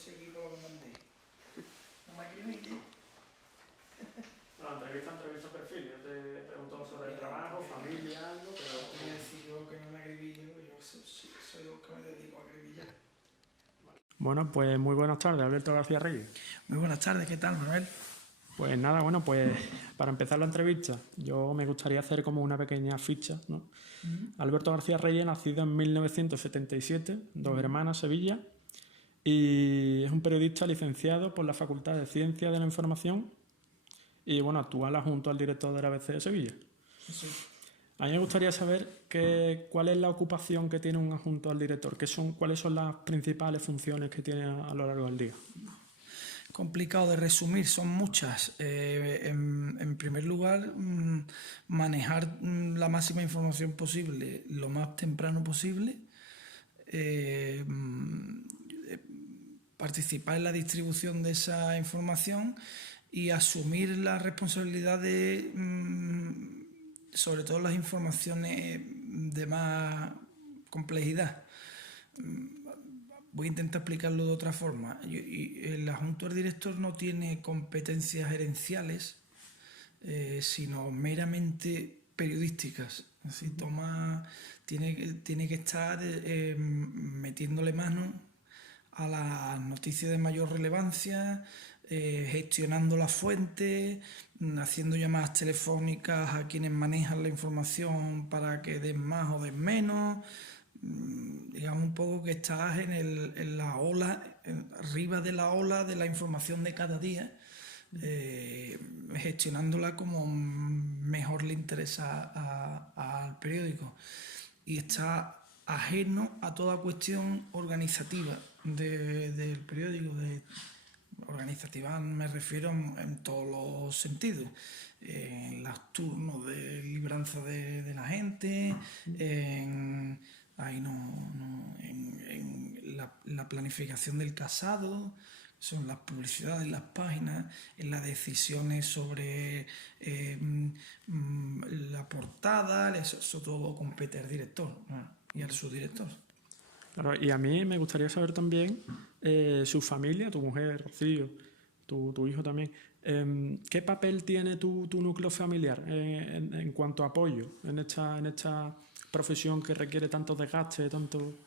este equipo lo que mandé. ¿No me escribiste? No, entrevista perfil. Yo te pregunto sobre trabajo, familia, algo, pero... Voy a decir yo que no me acribillo, yo soy los que me dedico a acribillar. Bueno, pues muy buenas tardes, Alberto García Reyes. Muy buenas tardes, ¿qué tal, Manuel? Pues nada, bueno, pues para empezar la entrevista, yo me gustaría hacer como una pequeña ficha, ¿no? Alberto García Reyes, nacido en 1977, Dos Hermanas, Sevilla, y es un periodista licenciado por la Facultad de Ciencias de la Información y, bueno, actual adjunto al director de la ABC de Sevilla. Sí. A mí me gustaría saber cuál es la ocupación que tiene un adjunto al director, cuáles son las principales funciones que tiene a lo largo del día. Complicado de resumir, son muchas. En primer lugar, manejar la máxima información posible lo más temprano posible, participar en la distribución de esa información y asumir la responsabilidad de, sobre todo las informaciones de más complejidad. Voy a intentar explicarlo de otra forma. El adjunto al director no tiene competencias gerenciales, sino meramente periodísticas. Así, tiene que estar metiéndole mano a las noticias de mayor relevancia, gestionando las fuentes, haciendo llamadas telefónicas a quienes manejan la información para que den más o den menos. Digamos un poco que estás en la ola, arriba de la ola de la información de cada día, gestionándola como mejor le interesa al periódico, y está ajeno a toda cuestión organizativa del periódico. Organizativa me refiero en todos los sentidos, en los turnos de libranza de la gente, en la planificación del casado, son las publicidades, las páginas, en las decisiones sobre la portada, eso todo compete al director, ¿no? Y al subdirector. Claro, y a mí me gustaría saber también su familia, tu mujer, Rocío, tu hijo también. ¿Qué papel tiene tu núcleo familiar en cuanto a apoyo en esta profesión que requiere tanto desgaste, tanto...?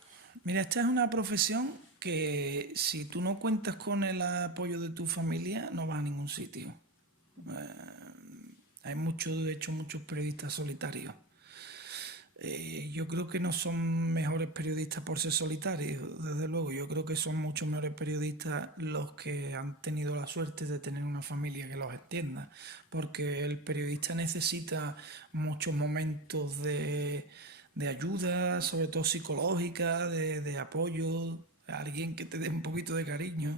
Mira, esta es una profesión que si tú no cuentas con el apoyo de tu familia no vas a ningún sitio. Hay de hecho, muchos periodistas solitarios. Yo creo que no son mejores periodistas por ser solitarios, desde luego. Yo creo que son muchos mejores periodistas los que han tenido la suerte de tener una familia que los entienda, porque el periodista necesita muchos momentos de ayuda, sobre todo psicológica, de apoyo, alguien que te dé un poquito de cariño,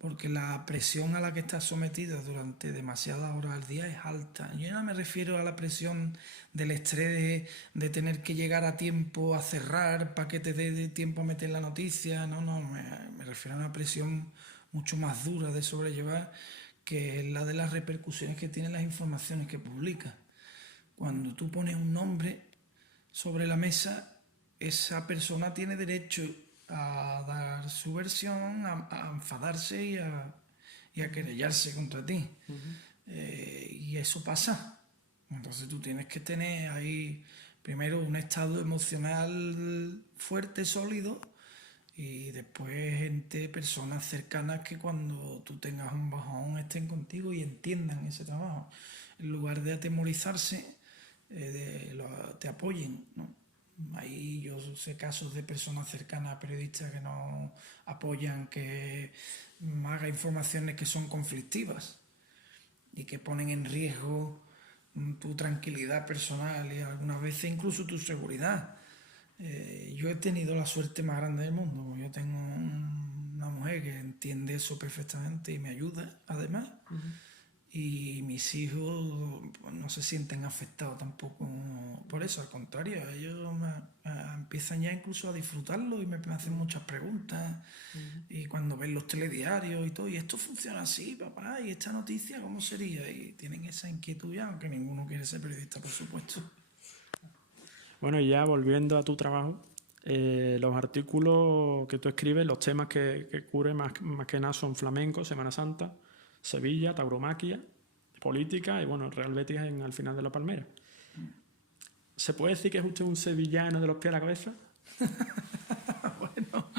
porque la presión a la que estás sometido durante demasiadas horas al día es alta. Yo no me refiero a la presión del estrés de tener que llegar a tiempo a cerrar para que te dé tiempo a meter la noticia, no, me refiero a una presión mucho más dura de sobrellevar, que es la de las repercusiones que tienen las informaciones que publicas. Cuando tú pones un nombre sobre la mesa, esa persona tiene derecho a dar su versión, a enfadarse y a querellarse contra ti. Y eso pasa. Entonces tú tienes que tener ahí primero un estado emocional fuerte, sólido, y después personas cercanas que cuando tú tengas un bajón estén contigo y entiendan ese trabajo. En lugar de atemorizarse, te apoyen, ¿no? Ahí yo sé casos de personas cercanas a periodistas que no apoyan que haga informaciones que son conflictivas y que ponen en riesgo tu tranquilidad personal y algunas veces incluso tu seguridad. Yo he tenido la suerte más grande del mundo. Yo tengo una mujer que entiende eso perfectamente y me ayuda, además. Y mis hijos no se sienten afectados tampoco por eso, al contrario, ellos empiezan ya incluso a disfrutarlo y me hacen muchas preguntas. Y cuando ven los telediarios y todo, y esto funciona así, papá, y esta noticia, ¿cómo sería? Y tienen esa inquietud ya, aunque ninguno quiere ser periodista, por supuesto. Bueno, y ya volviendo a tu trabajo, Los artículos que tú escribes, los temas que cubres más que nada son flamenco, Semana Santa, Sevilla, tauromaquia, política y bueno, el Real Betis al final de la Palmera. ¿Se puede decir que es usted un sevillano de los pies a la cabeza? Bueno,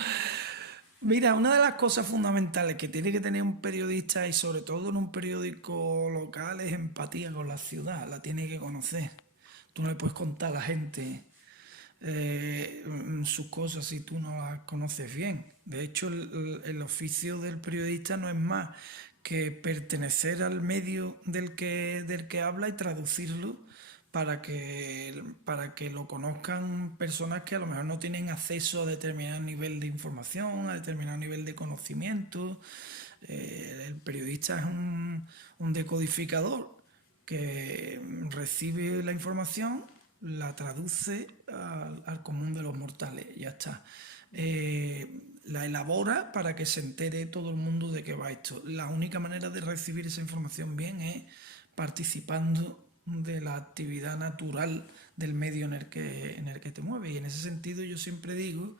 mira, una de las cosas fundamentales que tiene que tener un periodista y sobre todo en un periódico local es empatía con la ciudad, la tiene que conocer. Tú no le puedes contar a la gente sus cosas si tú no las conoces bien. De hecho, el oficio del periodista no es más que pertenecer al medio del que habla y traducirlo para que lo conozcan personas que a lo mejor no tienen acceso a determinado nivel de información, a determinado nivel de conocimiento. El periodista es un decodificador que recibe la información, la traduce al común de los mortales, ya está. La elabora para que se entere todo el mundo de qué va esto. La única manera de recibir esa información bien es participando de la actividad natural del medio en el que te mueves. Y en ese sentido yo siempre digo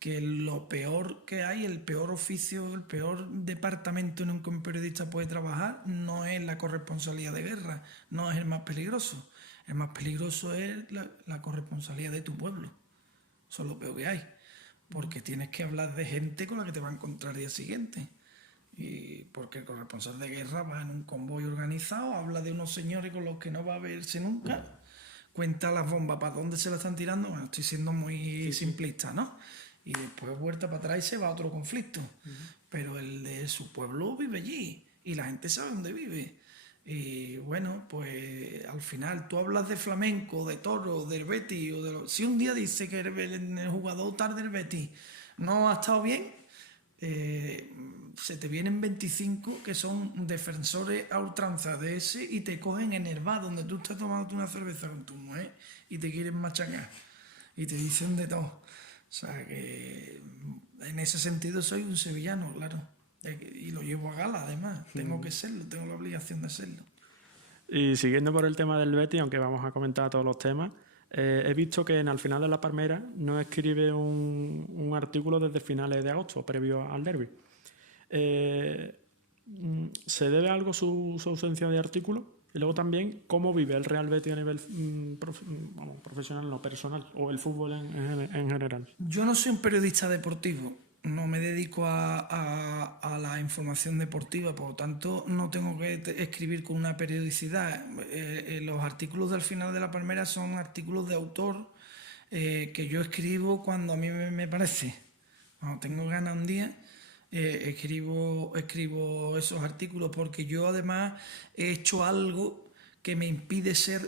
que lo peor que hay, el peor oficio, el peor departamento en el que un periodista puede trabajar no es la corresponsalía de guerra, no es el más peligroso. El más peligroso es la corresponsalía de tu pueblo. Eso es lo peor que hay. Porque tienes que hablar de gente con la que te va a encontrar el día siguiente. Y porque el corresponsal de guerra va en un convoy organizado, habla de unos señores con los que no va a verse nunca, cuenta las bombas para dónde se la están tirando. Bueno, estoy siendo muy simplista, ¿no? Y después vuelta para atrás y se va a otro conflicto. Pero el de su pueblo vive allí y la gente sabe dónde vive. Y bueno, pues al final tú hablas de flamenco, de toro, del Betis, si un día dice que el jugador tal del Betis no ha estado bien, se te vienen 25 que son defensores a ultranza de ese y te cogen en el bar donde tú estás tomando una cerveza con tu mujer y te quieren machacar y te dicen de todo. O sea que en ese sentido soy un sevillano, claro. Y lo llevo a gala, además. Tengo que serlo, tengo la obligación de serlo. Y siguiendo por el tema del Betis, aunque vamos a comentar todos los temas, he visto que al final de la Palmera no escribe un artículo desde finales de agosto, previo al derbi. ¿Se debe a algo su ausencia de artículo? Y luego también, ¿cómo vive el Real Betis a nivel profesional, no personal, o el fútbol en general? Yo no soy un periodista deportivo, no me dedico a la información deportiva, por lo tanto no tengo que escribir con una periodicidad. Los artículos del final de la Palmera son artículos de autor que yo escribo cuando a mí me parece. Cuando tengo ganas un día, escribo esos artículos porque yo además he hecho algo que me impide ser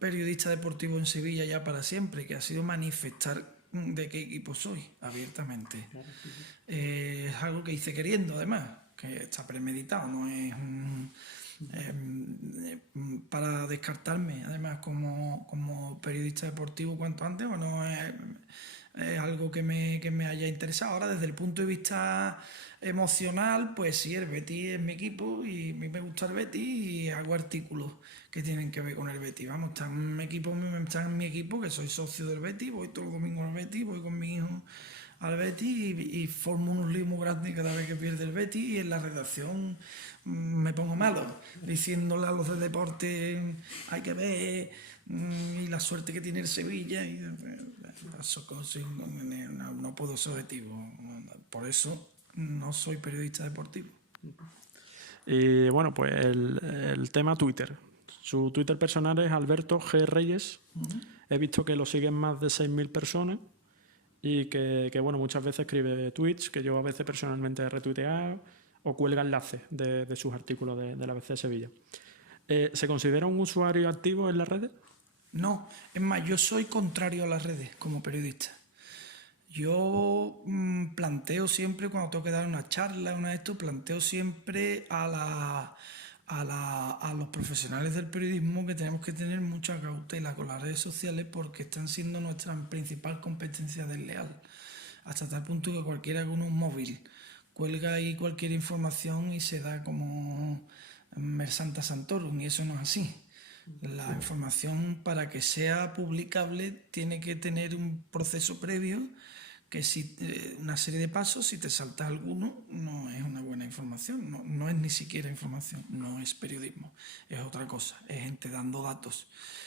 periodista deportivo en Sevilla ya para siempre, que ha sido manifestar de qué equipo soy, abiertamente. Es algo que hice queriendo, además, que está premeditado, no es para descartarme, además, como periodista deportivo cuanto antes, o no es algo que me haya interesado. Ahora, desde el punto de vista emocional, pues sí, el Betis es mi equipo y a mí me gusta el Betis y hago artículos que tienen que ver con el Betis. Vamos, está en mi equipo, que soy socio del Betis, voy todos los domingos al Betis, voy con mi hijo al Betis y formo unos líos muy grandes cada vez que pierde el Betis, y en la redacción me pongo malo diciéndole a los del deporte hay que ver y la suerte que tiene el Sevilla y no puedo ser objetivo, por eso no soy periodista deportivo. Y bueno, pues el tema Twitter. Su Twitter personal es Alberto G. Reyes. He visto que lo siguen más de 6.000 personas y que bueno, muchas veces escribe tweets que yo a veces personalmente he retuiteado o cuelga enlaces de sus artículos de la ABC de Sevilla. ¿Se considera un usuario activo en las redes? No, es más, yo soy contrario a las redes como periodista. Yo planteo siempre, cuando tengo que dar una charla, planteo siempre a los profesionales del periodismo que tenemos que tener mucha cautela con las redes sociales porque están siendo nuestra principal competencia desleal. Hasta tal punto que cualquiera con un móvil cuelga ahí cualquier información y se da como Mersanta Santorum, y eso no es así. La información, para que sea publicable, tiene que tener un proceso previo que si una serie de pasos, si te saltas alguno, no es una buena información, no es ni siquiera información, no es periodismo, es otra cosa, es gente dando datos.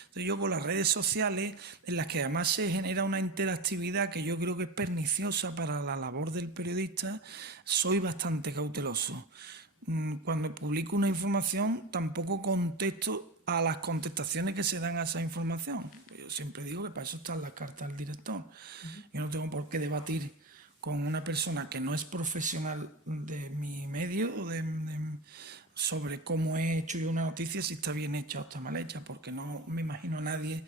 Entonces yo con las redes sociales, en las que además se genera una interactividad que yo creo que es perniciosa para la labor del periodista, soy bastante cauteloso. Cuando publico una información tampoco contesto a las contestaciones que se dan a esa información. Yo siempre digo que para eso están las cartas del director. Yo no tengo por qué debatir con una persona que no es profesional de mi medio sobre cómo he hecho yo una noticia, si está bien hecha o está mal hecha, porque no me imagino a nadie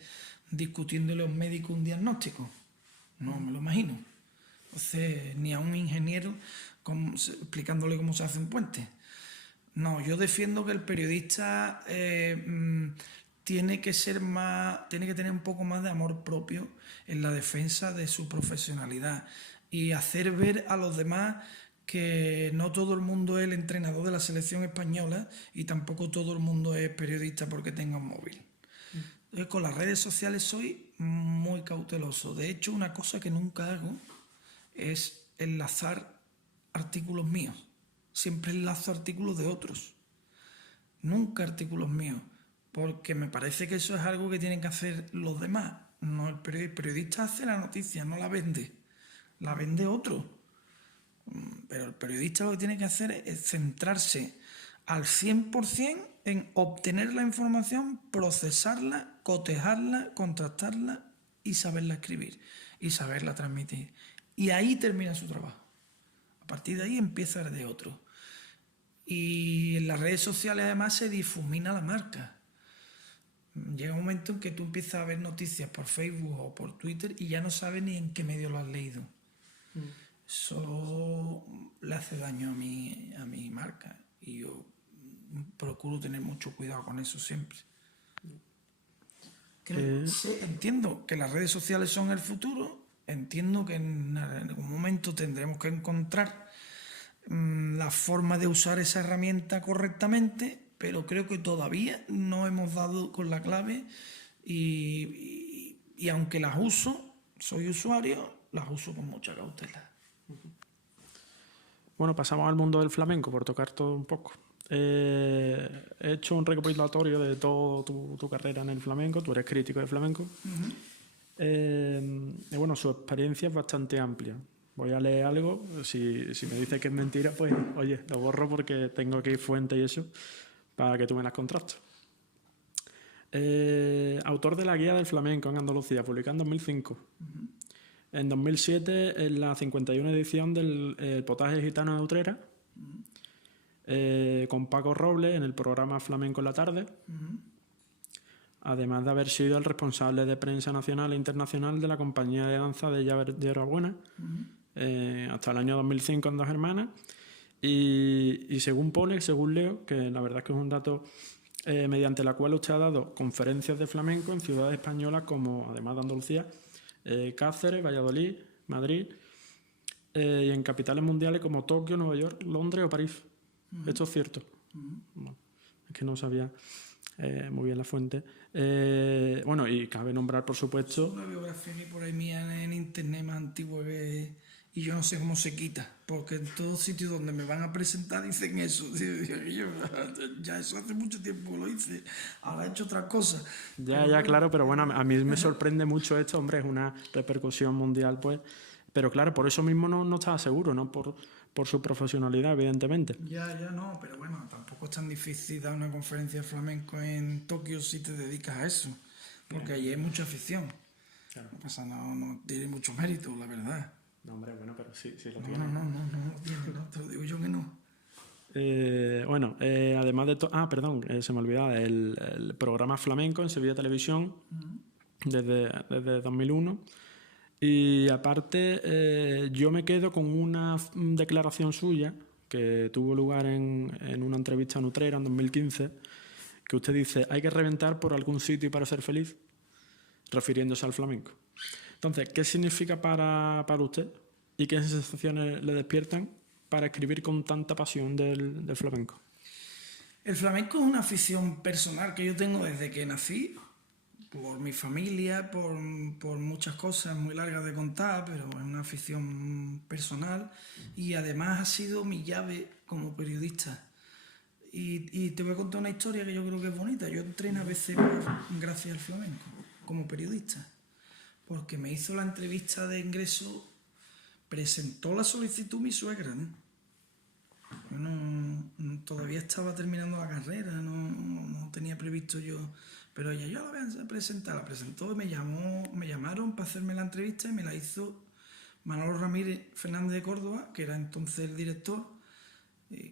discutiéndole a un médico un diagnóstico. No me lo imagino. Entonces, ni a un ingeniero explicándole cómo se hace un puente. No, yo defiendo que el periodista tiene que tener un poco más de amor propio en la defensa de su profesionalidad y hacer ver a los demás que no todo el mundo es el entrenador de la selección española y tampoco todo el mundo es periodista porque tenga un móvil. Entonces, con las redes sociales soy muy cauteloso. De hecho, una cosa que nunca hago es enlazar artículos míos. Siempre enlazo artículos de otros. Nunca artículos míos. Porque me parece que eso es algo que tienen que hacer los demás. No, el periodista hace la noticia, no la vende. La vende otro. Pero el periodista lo que tiene que hacer es centrarse al 100% en obtener la información, procesarla, cotejarla, contrastarla y saberla escribir y saberla transmitir. Y ahí termina su trabajo. A partir de ahí empieza el de otro. Y en las redes sociales además se difumina la marca. Llega un momento en que tú empiezas a ver noticias por Facebook o por Twitter y ya no sabes ni en qué medio lo has leído. Eso le hace daño a mi marca y yo procuro tener mucho cuidado con eso siempre. Entiendo que las redes sociales son el futuro, entiendo que en algún momento tendremos que encontrar la forma de usar esa herramienta correctamente, pero creo que todavía no hemos dado con la clave y aunque las uso, soy usuario, las uso con mucha cautela. Bueno, pasamos al mundo del flamenco, por tocar todo un poco. He hecho un recopilatorio de toda tu carrera en el flamenco, tú eres crítico de flamenco. Y bueno, su experiencia es bastante amplia. Voy a leer algo, si me dice que es mentira, pues oye, lo borro porque tengo que ir fuente y eso, para que tú me las contrastes. Autor de la Guía del Flamenco en Andalucía, publicada en 2005. En 2007, en la 51 edición del Potaje Gitano de Utrera, con Paco Robles en el programa Flamenco en la Tarde, además de haber sido el responsable de prensa nacional e internacional de la compañía de danza de Yerbabuena, hasta el año 2005 en Dos Hermanas, y según leo, que la verdad es que es un dato mediante la cual usted ha dado conferencias de flamenco en ciudades españolas como, además de Andalucía, Cáceres, Valladolid, Madrid, y en capitales mundiales como Tokio, Nueva York, Londres o París. ¿Esto es cierto? Bueno, es que no sabía muy bien la fuente. Bueno, y cabe nombrar, por supuesto... Es una biografía por ahí mía en internet más antigua y yo no sé cómo se quita, porque en todos sitios donde me van a presentar dicen eso. Yo, ya eso hace mucho tiempo lo hice, ahora he hecho otras cosas. Ya, claro, pero bueno, a mí me sorprende mucho esto, hombre, es una repercusión mundial, pues. Pero claro, por eso mismo no estaba seguro, ¿no? Por su profesionalidad, evidentemente. Ya no, pero bueno, tampoco es tan difícil dar una conferencia de flamenco en Tokio si te dedicas a eso, porque allí hay mucha afición. Claro. No pasa nada, no tiene mucho mérito, la verdad. No, hombre, bueno, pero sí lo tiene. No tiene, no, te lo digo yo que no. Bueno, además de perdón, se me olvidaba, el programa Flamenco en Sevilla Televisión desde 2001. Y aparte, yo me quedo con una declaración suya que tuvo lugar en una entrevista en Utrera en 2015, que usted dice: hay que reventar por algún sitio para ser feliz, refiriéndose al flamenco. Entonces, ¿qué significa para usted y qué sensaciones le despiertan para escribir con tanta pasión del flamenco? El flamenco es una afición personal que yo tengo desde que nací, por mi familia, por muchas cosas muy largas de contar, pero es una afición personal y además ha sido mi llave como periodista. Y te voy a contar una historia que yo creo que es bonita. Yo entré en ABC gracias al flamenco, como periodista, porque me hizo la entrevista de ingreso, presentó la solicitud mi suegra, ¿no? Yo todavía estaba terminando la carrera, no tenía previsto yo, pero ella yo la voy a presentar, la presentó y me llamaron para hacerme la entrevista y me la hizo Manolo Ramírez Fernández de Córdoba, que era entonces el director,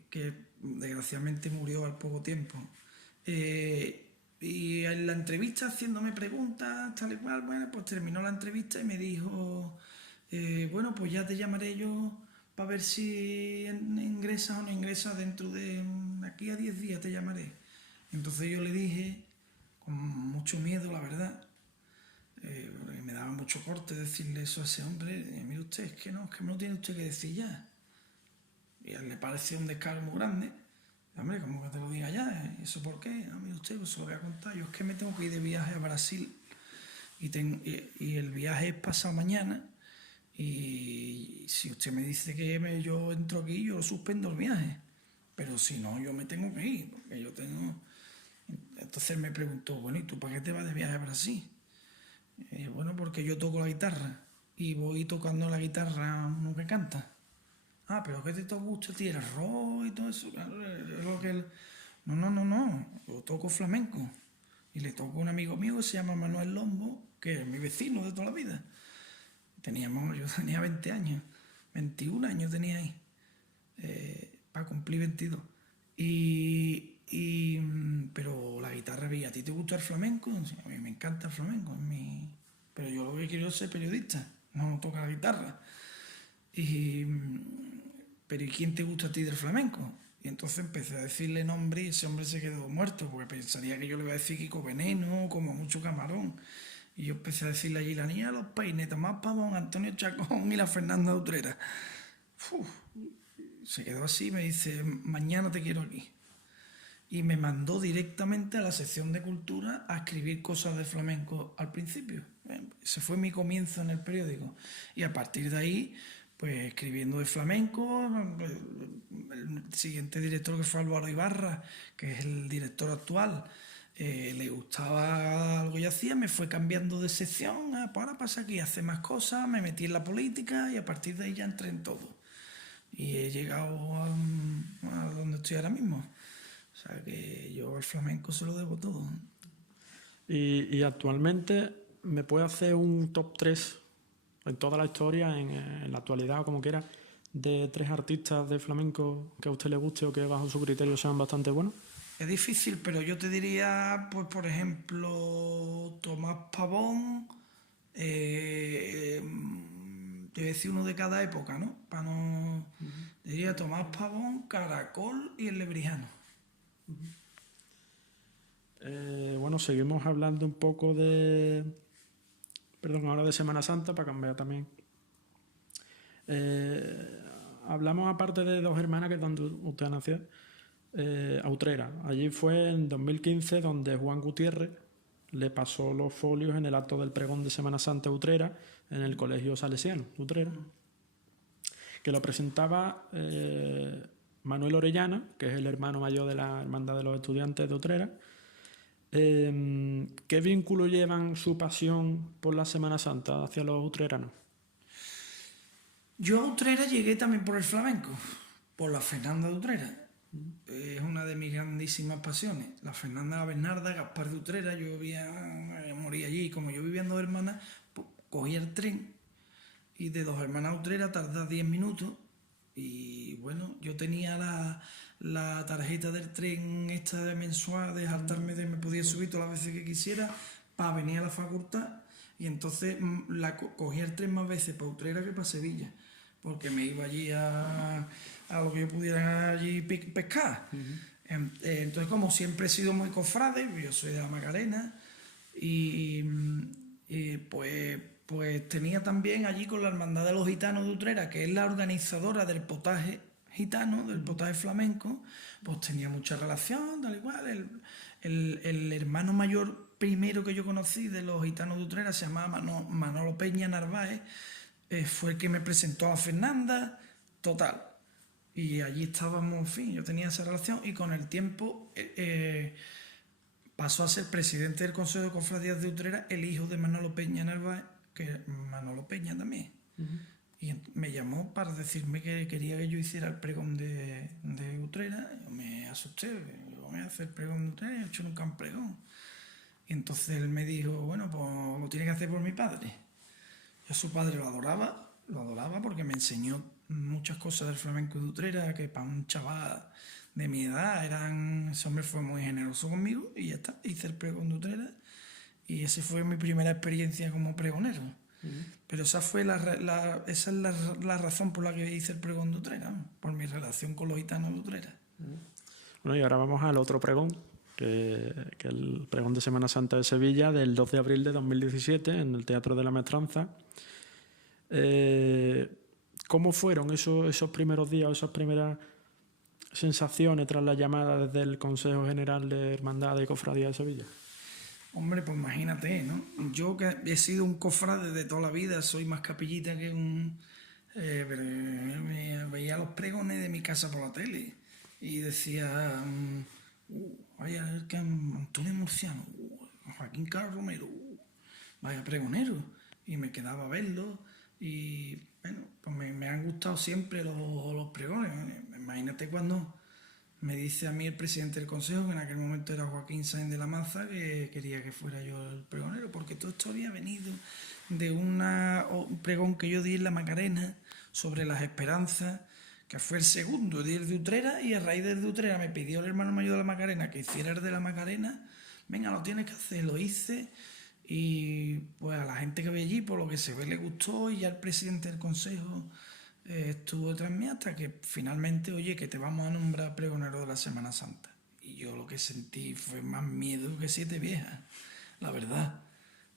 que desgraciadamente murió al poco tiempo. Y en la entrevista haciéndome preguntas, tal y cual, bueno, pues terminó la entrevista y me dijo, bueno, pues ya te llamaré yo para ver si ingresas o no ingresas dentro de aquí a 10 días te llamaré. Entonces yo le dije, con mucho miedo, la verdad, me daba mucho corte decirle eso a ese hombre, mire usted, es que me lo tiene usted que decir ya. Y a él le pareció un descaro muy grande. Hombre, ¿cómo que te lo diga ya? ¿Y eso por qué? Mire usted, pues se lo voy a contar. Yo es que me tengo que ir de viaje a Brasil y el viaje es pasado mañana. Y si usted me dice que yo entro aquí, yo suspendo el viaje. Pero si no, yo me tengo que ir, porque yo tengo... Entonces él me preguntó, bueno, ¿y tú para qué te vas de viaje a Brasil? Bueno, porque yo toco la guitarra y voy tocando la guitarra a uno que canta. Ah, pero ¿qué te gusta a ti? ¿El rock y todo eso? Claro, es lo que él... No, yo toco flamenco. Y le toco a un amigo mío que se llama Manuel Lombo, que es mi vecino de toda la vida. Yo tenía 20 años, 21 años tenía ahí, para cumplir 22. Pero la guitarra, ¿a ti te gusta el flamenco? A mí me encanta el flamenco, pero yo lo que quiero es ser periodista, no tocar la guitarra. Pero ¿y quién te gusta a ti del flamenco? Y entonces empecé a decirle nombre y ese hombre se quedó muerto, porque pensaría que yo le iba a decir Kiko Veneno, como mucho Camarón. Y yo empecé a decirle allí la niña de los peines, Tomás Pavón, Antonio Chacón y la Fernanda Utrera. Se quedó así, me dice, mañana te quiero aquí. Y me mandó directamente a la sección de cultura a escribir cosas de flamenco al principio. Ese fue mi comienzo en el periódico. Y a partir de ahí, pues escribiendo de flamenco, el siguiente director que fue Álvaro Ibarra, que es el director actual, le gustaba algo que hacía, me fue cambiando de sección, pues ahora pasa aquí, hace más cosas, me metí en la política y a partir de ahí ya entré en todo. Y he llegado a donde estoy ahora mismo. O sea que yo al flamenco se lo debo todo. Y actualmente, ¿me puede hacer un top 3 en toda la historia, en la actualidad o como quiera, de 3 artistas de flamenco que a usted le guste o que bajo su criterio sean bastante buenos? Es difícil, pero yo te diría, pues por ejemplo, Tomás Pavón, te voy a decir uno de cada época, ¿no? Para no... Diría Tomás Pavón, Caracol y el Lebrijano. Bueno, seguimos hablando un poco de... Perdón, ahora de Semana Santa, para cambiar también. Hablamos aparte de 2 hermanas que tanto usted nació, a Utrera. Allí fue en 2015 donde Juan Gutiérrez le pasó los folios en el acto del pregón de Semana Santa a Utrera, en el Colegio Salesiano de Utrera, que lo presentaba Manuel Orellana, que es el hermano mayor de la Hermandad de los Estudiantes de Utrera. ¿Qué vínculo llevan su pasión por la Semana Santa hacia los utreranos? Yo a Utrera llegué también por el flamenco, por la Fernanda de Utrera. Es una de mis grandísimas pasiones. La Fernanda, la Bernarda, Gaspar de Utrera. Yo morí allí. Como yo vivía en Dos Hermanas, pues, cogí el tren y de Dos Hermanas a Utrera tardaba 10 minutos. Y bueno, yo tenía la tarjeta del tren esta de mensual, de saltarme, me podía subir todas las veces que quisiera para venir a la facultad. Y entonces cogí el tren más veces para Utrera que para Sevilla, porque me iba allí a lo que yo pudiera allí pescar. Entonces, como siempre he sido muy cofrade, yo soy de la Macarena, y pues tenía también allí con la Hermandad de los Gitanos de Utrera, que es la organizadora del potaje gitano, del potaje flamenco, pues tenía mucha relación, tal y cual. El hermano mayor primero que yo conocí de los gitanos de Utrera se llamaba Manolo Peña Narváez, fue el que me presentó a Fernanda, total. Y allí estábamos, en fin, yo tenía esa relación y con el tiempo pasó a ser presidente del Consejo de Cofradías de Utrera el hijo de Manolo Peña Narváez, que es Manolo Peña también. Y me llamó para decirme que quería que yo hiciera el pregón de Utrera. Yo me asusté, yo voy a hacer el pregón de Utrera, yo he hecho nunca un pregón. Y entonces él me dijo, bueno, pues lo tiene que hacer por mi padre. Yo a su padre lo adoraba porque me enseñó muchas cosas del flamenco de Utrera, que para un chaval de mi edad ese hombre fue muy generoso conmigo y ya está, hice el pregón de Utrera y esa fue mi primera experiencia como pregonero. Pero esa fue esa es la razón por la que hice el pregón de Utrera, por mi relación con los gitanos de Utrera. Bueno, y ahora vamos al otro pregón, que el pregón de Semana Santa de Sevilla del 2 de abril de 2017 en el Teatro de la Maestranza. ¿Cómo fueron esos primeros días, esas primeras sensaciones tras la llamada desde el Consejo General de Hermandad y Cofradía de Sevilla? Hombre, pues imagínate, ¿no? Yo que he sido un cofrade de toda la vida, soy más capillita que un... pero veía los pregones de mi casa por la tele y decía, vaya, que Antonio Murciano, Joaquín Carlos Romero, vaya pregonero. Y me quedaba a verlo y, bueno, pues me han gustado siempre los pregones. Imagínate cuando me dice a mí el presidente del consejo, que en aquel momento era Joaquín Sáenz de la Maza, que quería que fuera yo el pregonero, porque todo esto había venido de un pregón que yo di en la Macarena sobre las esperanzas, que fue el segundo, di el de Utrera, y a raíz del de Utrera me pidió el hermano mayor de la Macarena que hiciera el de la Macarena. Venga, lo tienes que hacer, lo hice, y pues a la gente que ve allí, por lo que se ve, le gustó, y ya el presidente del consejo estuvo detrás mí hasta que finalmente, oye, que te vamos a nombrar pregonero de la Semana Santa. Y yo lo que sentí fue más miedo que 7 viejas, la verdad.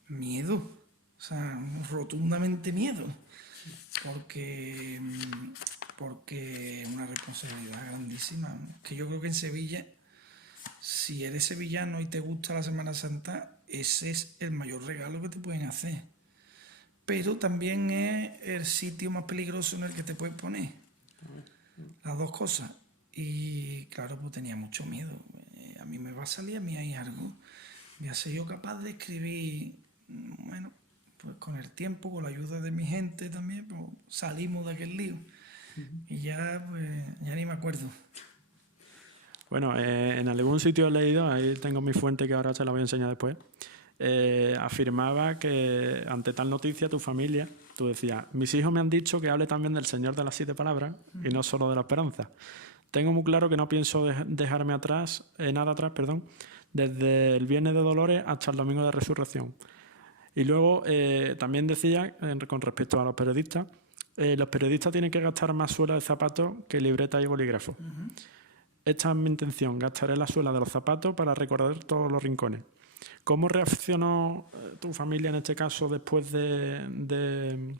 Miedo, o sea, rotundamente miedo. Porque es una responsabilidad grandísima. Que yo creo que en Sevilla, si eres sevillano y te gusta la Semana Santa, ese es el mayor regalo que te pueden hacer. Pero también es el sitio más peligroso en el que te puedes poner. Las dos cosas. Y claro, pues tenía mucho miedo. A mí me va a salir a mí ahí algo. Voy a ser yo capaz de escribir. Bueno, pues con el tiempo, con la ayuda de mi gente también, pues salimos de aquel lío. Y ya, pues, ya ni me acuerdo. Bueno, en algún sitio he leído, ahí tengo mi fuente que ahora se la voy a enseñar después, afirmaba que ante tal noticia tu familia, tú decías, mis hijos me han dicho que hable también del Señor de las 7 palabras y no solo de la esperanza. Tengo muy claro que no pienso dejarme nada atrás, desde el Viernes de Dolores hasta el Domingo de Resurrección. Y luego también decía, con respecto a los periodistas tienen que gastar más suela de zapatos que libreta y bolígrafo. Esta es mi intención, gastaré la suela de los zapatos para recorrer todos los rincones. ¿Cómo reaccionó tu familia en este caso después de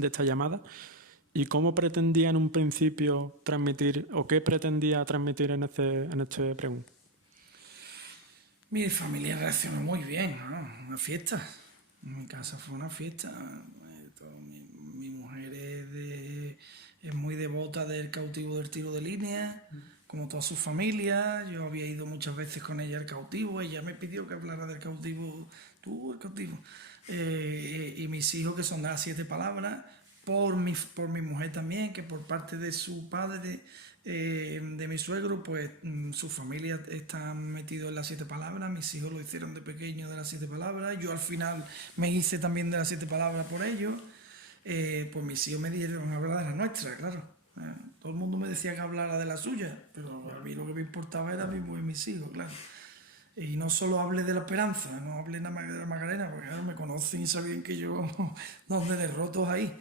esta llamada? ¿Y cómo pretendía en un principio transmitir, o qué pretendía transmitir en este pregunta? Mi familia reaccionó muy bien, ¿no? Una fiesta. En mi casa fue una fiesta. Mi mujer es muy devota del cautivo del tiro de línea, como toda su familia. Yo había ido muchas veces con ella al cautivo. Ella me pidió que hablara del cautivo, el cautivo. Y mis hijos, que son de las 7 palabras, por mi mujer también, que por parte de su padre, de mi suegro, pues su familia está metido en las 7 palabras. Mis hijos lo hicieron de pequeño de las 7 palabras. Yo al final me hice también de las 7 palabras por ellos. Pues mis hijos me dijeron hablar de la nuestra, claro. Todo el mundo me decía que hablara de la suya, pero a mí lo que me importaba era mi mujer y mis hijos, claro. Y no solo hablé de la esperanza, no hablé nada más de la Macarena, porque claro, me conocen y sabían que yo donde derrotos ahí.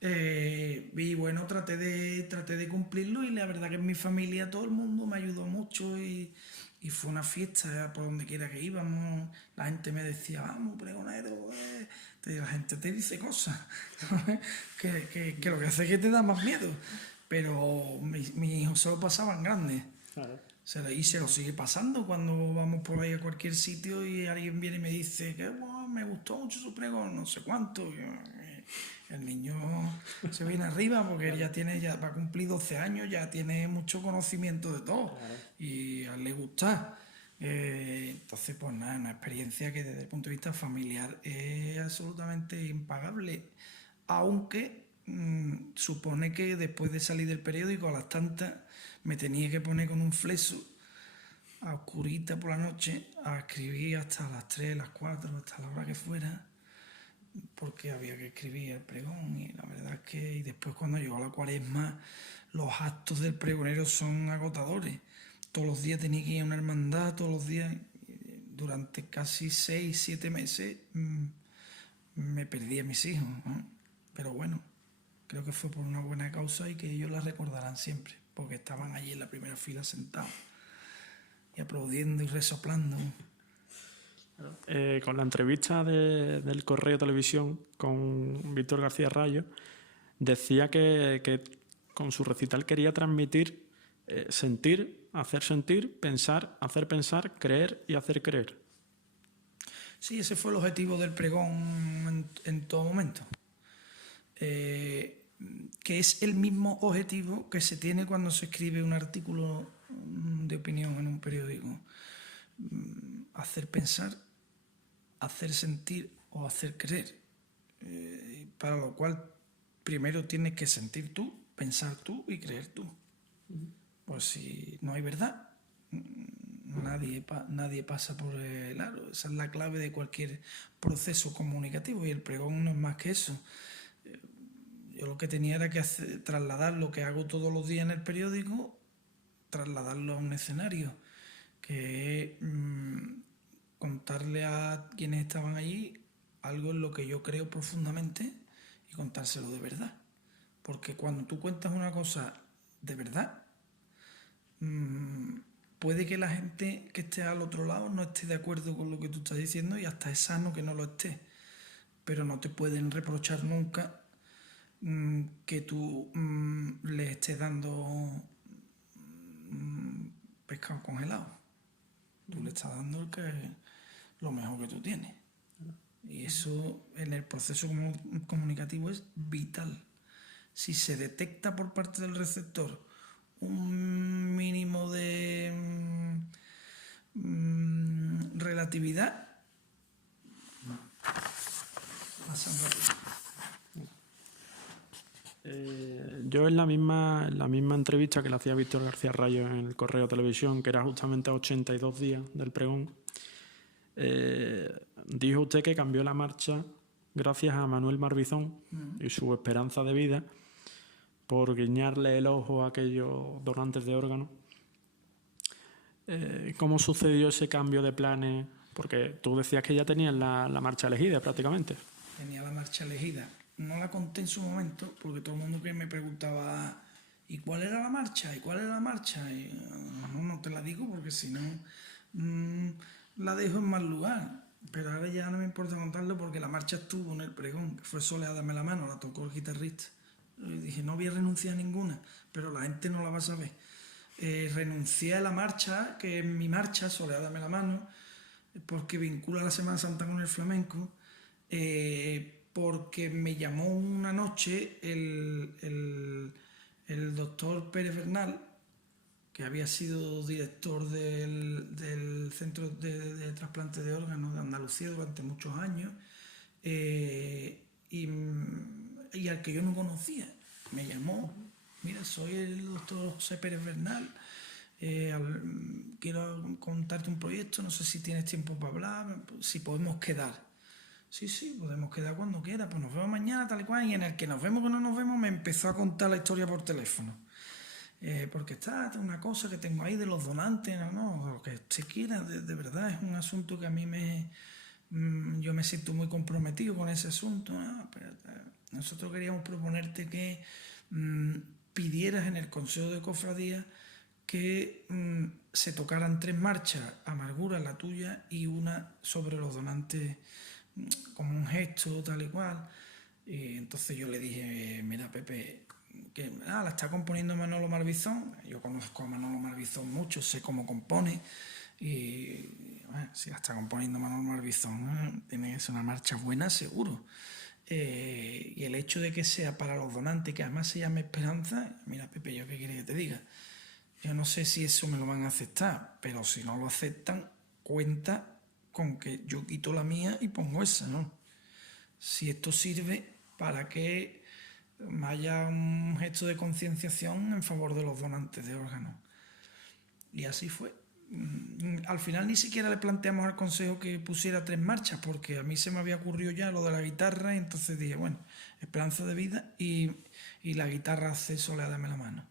Y bueno, traté de cumplirlo, y la verdad que en mi familia todo el mundo me ayudó mucho y fue una fiesta por donde quiera que íbamos. La gente me decía, vamos, pregonero, la gente te dice cosas que lo que hace es que te da más miedo. pero mis hijos se lo pasaban grande. Claro. Y se lo sigue pasando cuando vamos por ahí a cualquier sitio y alguien viene y me dice que me gustó mucho su pregón, no sé cuánto. El niño se viene arriba porque él ya va a cumplir 12 años, ya tiene mucho conocimiento de todo y a él le gusta. Entonces, pues nada, una experiencia que desde el punto de vista familiar es absolutamente impagable, aunque supone que después de salir del periódico a las tantas me tenía que poner con un fleso a oscurita por la noche a escribir hasta las 3, las 4, hasta la hora que fuera, porque había que escribir el pregón. Y la verdad es que y después cuando llegó la Cuaresma los actos del pregonero son agotadores. Todos los días tenía que ir a una hermandad, todos los días, durante casi 6, 7 meses me perdí a mis hijos, ¿no? Pero bueno, creo que fue por una buena causa y que ellos la recordarán siempre, porque estaban allí en la primera fila sentados y aplaudiendo y resoplando. Con la entrevista del Correo Televisión con Víctor García Rayo, decía que con su recital quería transmitir sentir, hacer sentir, pensar, hacer pensar, creer y hacer creer. Sí, ese fue el objetivo del pregón en todo momento. Que es el mismo objetivo que se tiene cuando se escribe un artículo de opinión en un periódico. Hacer pensar, hacer sentir o hacer creer. Para lo cual primero tienes que sentir tú, pensar tú y creer tú. Pues si no hay verdad, nadie pasa por el aro. Esa es la clave de cualquier proceso comunicativo y el pregón no es más que eso. Yo lo que tenía era que trasladar lo que hago todos los días en el periódico, trasladarlo a un escenario, que es contarle a quienes estaban allí algo en lo que yo creo profundamente y contárselo de verdad. Porque cuando tú cuentas una cosa de verdad, puede que la gente que esté al otro lado no esté de acuerdo con lo que tú estás diciendo y hasta es sano que no lo esté, pero no te pueden reprochar nunca que tú le estés dando pescado congelado. Tú le estás dando lo mejor que tú tienes. Y eso en el proceso comunicativo es vital. Si se detecta por parte del receptor un mínimo de relatividad, pasan rápido. Yo en la misma entrevista que le hacía Víctor García Rayo en el Correo Televisión, que era justamente a 82 días del pregón, dijo usted que cambió la marcha gracias a Manuel Marbizón y su esperanza de vida por guiñarle el ojo a aquellos donantes de órganos. ¿Cómo sucedió ese cambio de planes? Porque tú decías que ya tenías la marcha elegida prácticamente. Tenía la marcha elegida. No la conté en su momento porque todo el mundo que me preguntaba ¿y cuál era la marcha? ¿Y cuál era la marcha? Y no te la digo porque si no la dejo en mal lugar. Pero ahora ya no me importa contarlo porque la marcha estuvo en el pregón, que fue Soledad Dame la Mano, la tocó el guitarrista. Y dije, no voy a renunciar a ninguna, pero la gente no la va a saber. Renuncié a la marcha, que es mi marcha, Soledad Dame la Mano, porque vincula la Semana Santa con el flamenco, porque me llamó una noche el doctor Pérez Bernal, que había sido director del Centro de Trasplante de Órganos de Andalucía durante muchos años, y al que yo no conocía. Me llamó, mira, soy el doctor José Pérez Bernal, quiero contarte un proyecto, no sé si tienes tiempo para hablar, si podemos quedar. Sí, podemos quedar cuando quiera, pues nos vemos mañana, tal y cual. Y en el que nos vemos, que no nos vemos, me empezó a contar la historia por teléfono. Porque está una cosa que tengo ahí de los donantes, lo que se quiera, de verdad, es un asunto que a mí yo me siento muy comprometido con ese asunto. Nosotros queríamos proponerte que pidieras en el Consejo de Cofradía que se tocaran 3 marchas, Amargura, la tuya, y una sobre los donantes, como un gesto, tal y cual. Y entonces yo le dije, mira, Pepe, la está componiendo Manolo Marbizón. Yo conozco a Manolo Marbizón mucho, sé cómo compone. Y bueno, si la está componiendo Manolo Marbizón, tiene que ser una marcha buena, seguro. Y el hecho de que sea para los donantes, que además se llame Esperanza, mira, Pepe, ¿yo qué quiere que te diga? Yo no sé si eso me lo van a aceptar, pero si no lo aceptan, cuenta con que yo quito la mía y pongo esa, ¿no? Si esto sirve para que haya un gesto de concienciación en favor de los donantes de órganos. Y así fue. Al final ni siquiera le planteamos al consejo que pusiera 3 marchas, porque a mí se me había ocurrido ya lo de la guitarra, y entonces dije, bueno, esperanza de vida y la guitarra hace sola, dame la mano.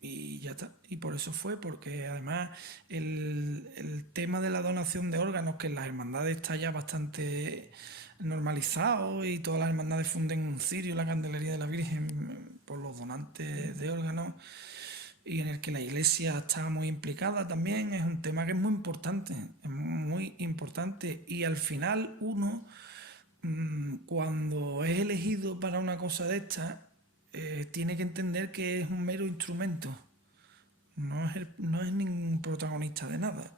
Y ya está. Y por eso fue, porque además el tema de la donación de órganos, que en las hermandades está ya bastante normalizado, y todas las hermandades funden un cirio, la Candelería de la Virgen, por los donantes de órganos, y en el que la Iglesia está muy implicada también, es un tema que es muy importante, y al final uno, cuando es elegido para una cosa de esta, tiene que entender que es un mero instrumento, no es ningún protagonista de nada.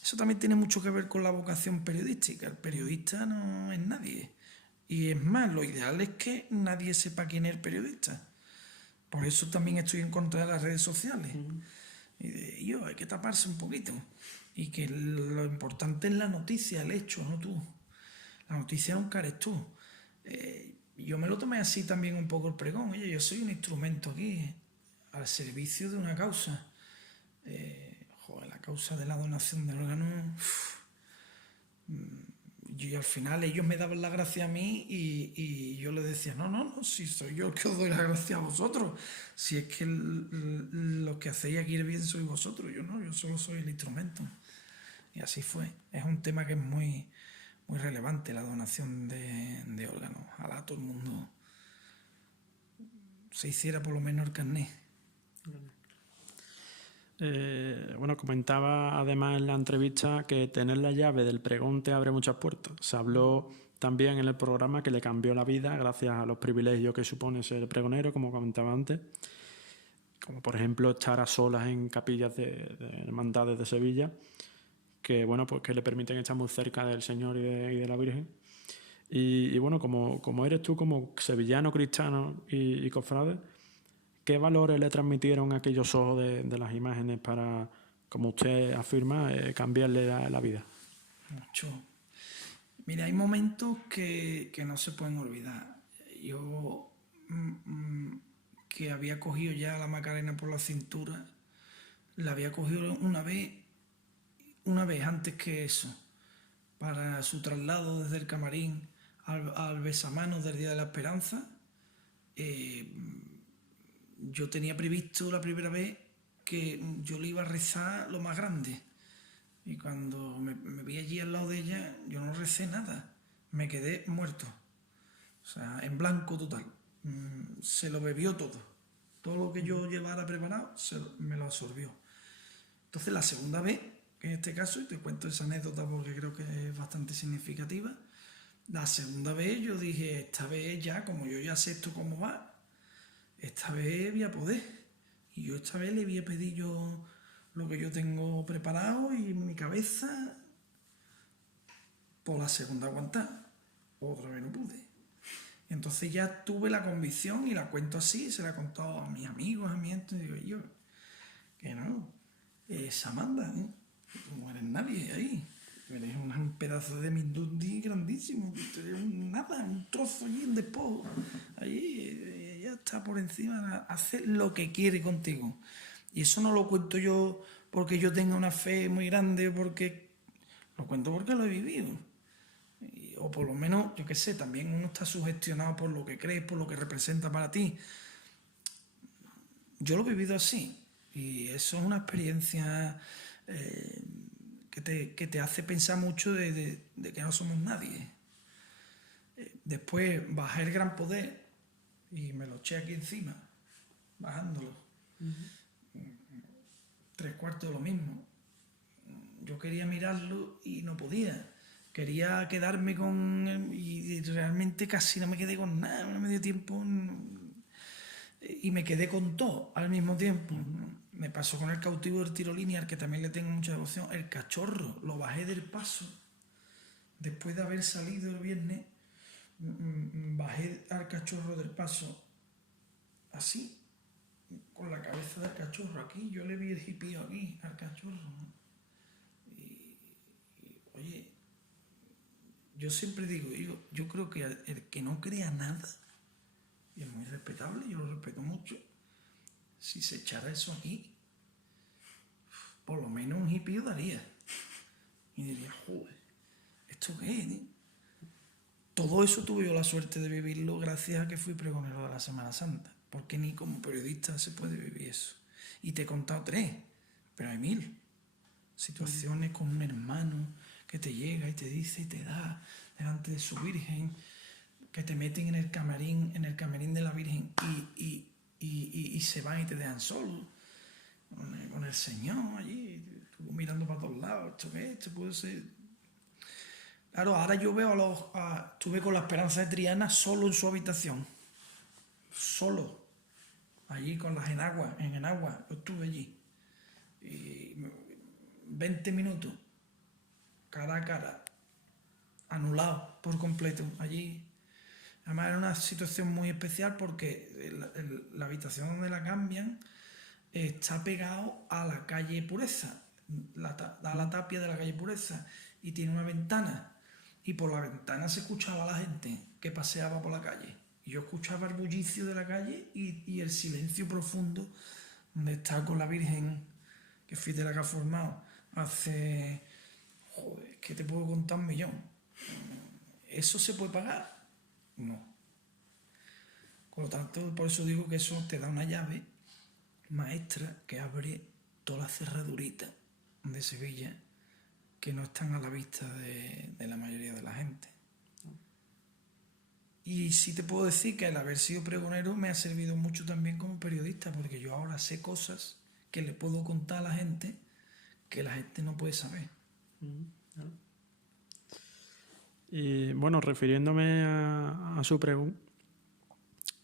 Eso también tiene mucho que ver con la vocación periodística. El periodista no es nadie, y es más, lo ideal es que nadie sepa quién es el periodista. Por eso también estoy en contra de las redes sociales. Y hay que taparse un poquito. Y que lo importante es la noticia, el hecho, no tú. La noticia nunca eres tú. Yo me lo tomé así también un poco el pregón. Oye, yo soy un instrumento aquí, al servicio de una causa. La causa de la donación de órganos. Y al final ellos me daban la gracia a mí, y yo les decía, no, si soy yo el que os doy la gracia a vosotros, si es que lo que hacéis aquí bien sois vosotros, yo solo soy el instrumento. Y así fue. Es un tema que es muy, muy relevante, la donación de órganos. Ojalá todo el mundo se hiciera por lo menos el carné. Bueno, comentaba además en la entrevista que tener la llave del pregón te abre muchas puertas. Se habló también en el programa que le cambió la vida gracias a los privilegios que supone ser pregonero, como comentaba antes, como por ejemplo estar a solas en capillas de hermandades de Sevilla, que bueno, pues que le permiten estar muy cerca del Señor y de la Virgen. Y bueno, como eres tú, como sevillano, cristiano y cofrade, ¿qué valores le transmitieron aquellos ojos de las imágenes para, como usted afirma, cambiarle la vida? Mucho. Mira, hay momentos que no se pueden olvidar. Yo, que había cogido ya la Macarena por la cintura, la había cogido una vez antes que eso, para su traslado desde el camarín al besamanos del Día de la Esperanza. Yo tenía previsto la primera vez que yo le iba a rezar lo más grande, y cuando me vi allí al lado de ella, yo no recé nada, me quedé muerto, o sea, en blanco total. Se lo bebió todo lo que yo llevara preparado, me lo absorbió. Entonces la segunda vez, en este caso, y te cuento esa anécdota porque creo que es bastante significativa, la segunda vez yo dije, esta vez ya, como yo ya sé esto cómo va, esta vez voy a poder. Y yo esta vez le voy a pedir yo lo que yo tengo preparado y en mi cabeza. Por la segunda aguantada, otra vez no pude. Entonces ya tuve la convicción, y la cuento así, se la he contado a mis amigos, a mi gente, y digo yo, que no, Samantha, tú no eres nadie ahí. Eres un pedazo de mindundi grandísimo, nada, un trozo allí en despojo. Allí ella está por encima, hace lo que quiere contigo. Y eso no lo cuento yo porque yo tenga una fe muy grande, porque lo cuento porque lo he vivido. O por lo menos, yo qué sé, también uno está sugestionado por lo que crees, por lo que representa para ti. Yo lo he vivido así, y eso es una experiencia que te hace pensar mucho de que no somos nadie. Después bajé el gran poder y me lo eché aquí encima, bajándolo. 3/4 de lo mismo. Yo quería mirarlo y no podía. quería quedarme con... Y realmente casi no me quedé con nada, no me dio tiempo y me quedé con todo al mismo tiempo. Me pasó con el cautivo del tiro lineal, que también le tengo mucha devoción. El cachorro, lo bajé del paso. Después de haber salido el viernes, bajé al cachorro del paso así, con la cabeza del cachorro aquí. Yo le vi el hipío aquí al cachorro, ¿no? Oye, yo siempre digo, yo creo que el que no crea nada, y es muy respetable, yo lo respeto mucho, si se echara eso aquí, por lo menos un hipío daría. Y diría, joder, ¿esto qué es, tío? Todo eso tuve yo la suerte de vivirlo gracias a que fui pregonero de la Semana Santa, porque ni como periodista se puede vivir eso. Y te he contado 3, pero hay 1000 situaciones con un hermano que te llega y te dice y te da delante de su Virgen, que te meten en el camarín de la Virgen y se van y te dejan solo con el Señor allí, tú mirando para todos lados. ¿Esto qué es? Esto puede ser... Claro, ahora yo veo estuve con la Esperanza de Triana solo en su habitación, solo, allí con las enaguas, yo estuve allí, y 20 minutos, cara a cara, anulado por completo, allí. Además era una situación muy especial porque la habitación donde la cambian está pegado a la calle Pureza, a la tapia de la calle Pureza, y tiene una ventana. Y por la ventana se escuchaba a la gente que paseaba por la calle. Y yo escuchaba el bullicio de la calle y el silencio profundo donde está con la Virgen, que fíjate la que ha formado hace... Joder, ¿qué te puedo contar? 1.000.000. ¿Eso se puede pagar? No. Por lo tanto, por eso digo que eso te da una llave maestra que abre todas las cerraduritas de Sevilla que no están a la vista de la mayoría de la gente. Y sí te puedo decir que el haber sido pregonero me ha servido mucho también como periodista, porque yo ahora sé cosas que le puedo contar a la gente que la gente no puede saber. Y bueno, refiriéndome a su pregunta,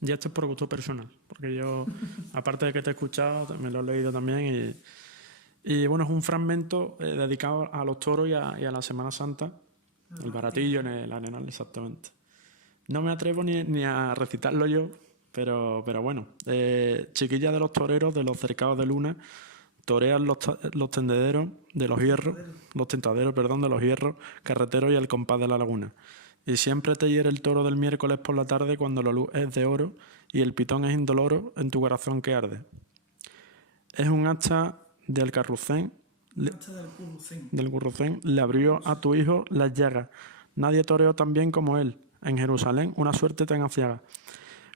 ya esto es por gusto personal, porque yo, aparte de que te he escuchado, me lo he leído también y bueno, es un fragmento dedicado a los toros y a la Semana Santa, el baratillo en el Arenal, exactamente. No me atrevo ni a recitarlo yo, pero bueno. Chiquilla de los toreros, de los cercados de luna, torean los tendederos de los hierros, los tentaderos, perdón, de los hierros, carreteros y el compás de la laguna. Y siempre te hiere el toro del miércoles por la tarde cuando la luz es de oro y el pitón es indoloro en tu corazón que arde. Es un hacha del Currucén, le abrió a tu hijo las llagas. Nadie toreó tan bien como él. En Jerusalén, una suerte tan aciaga.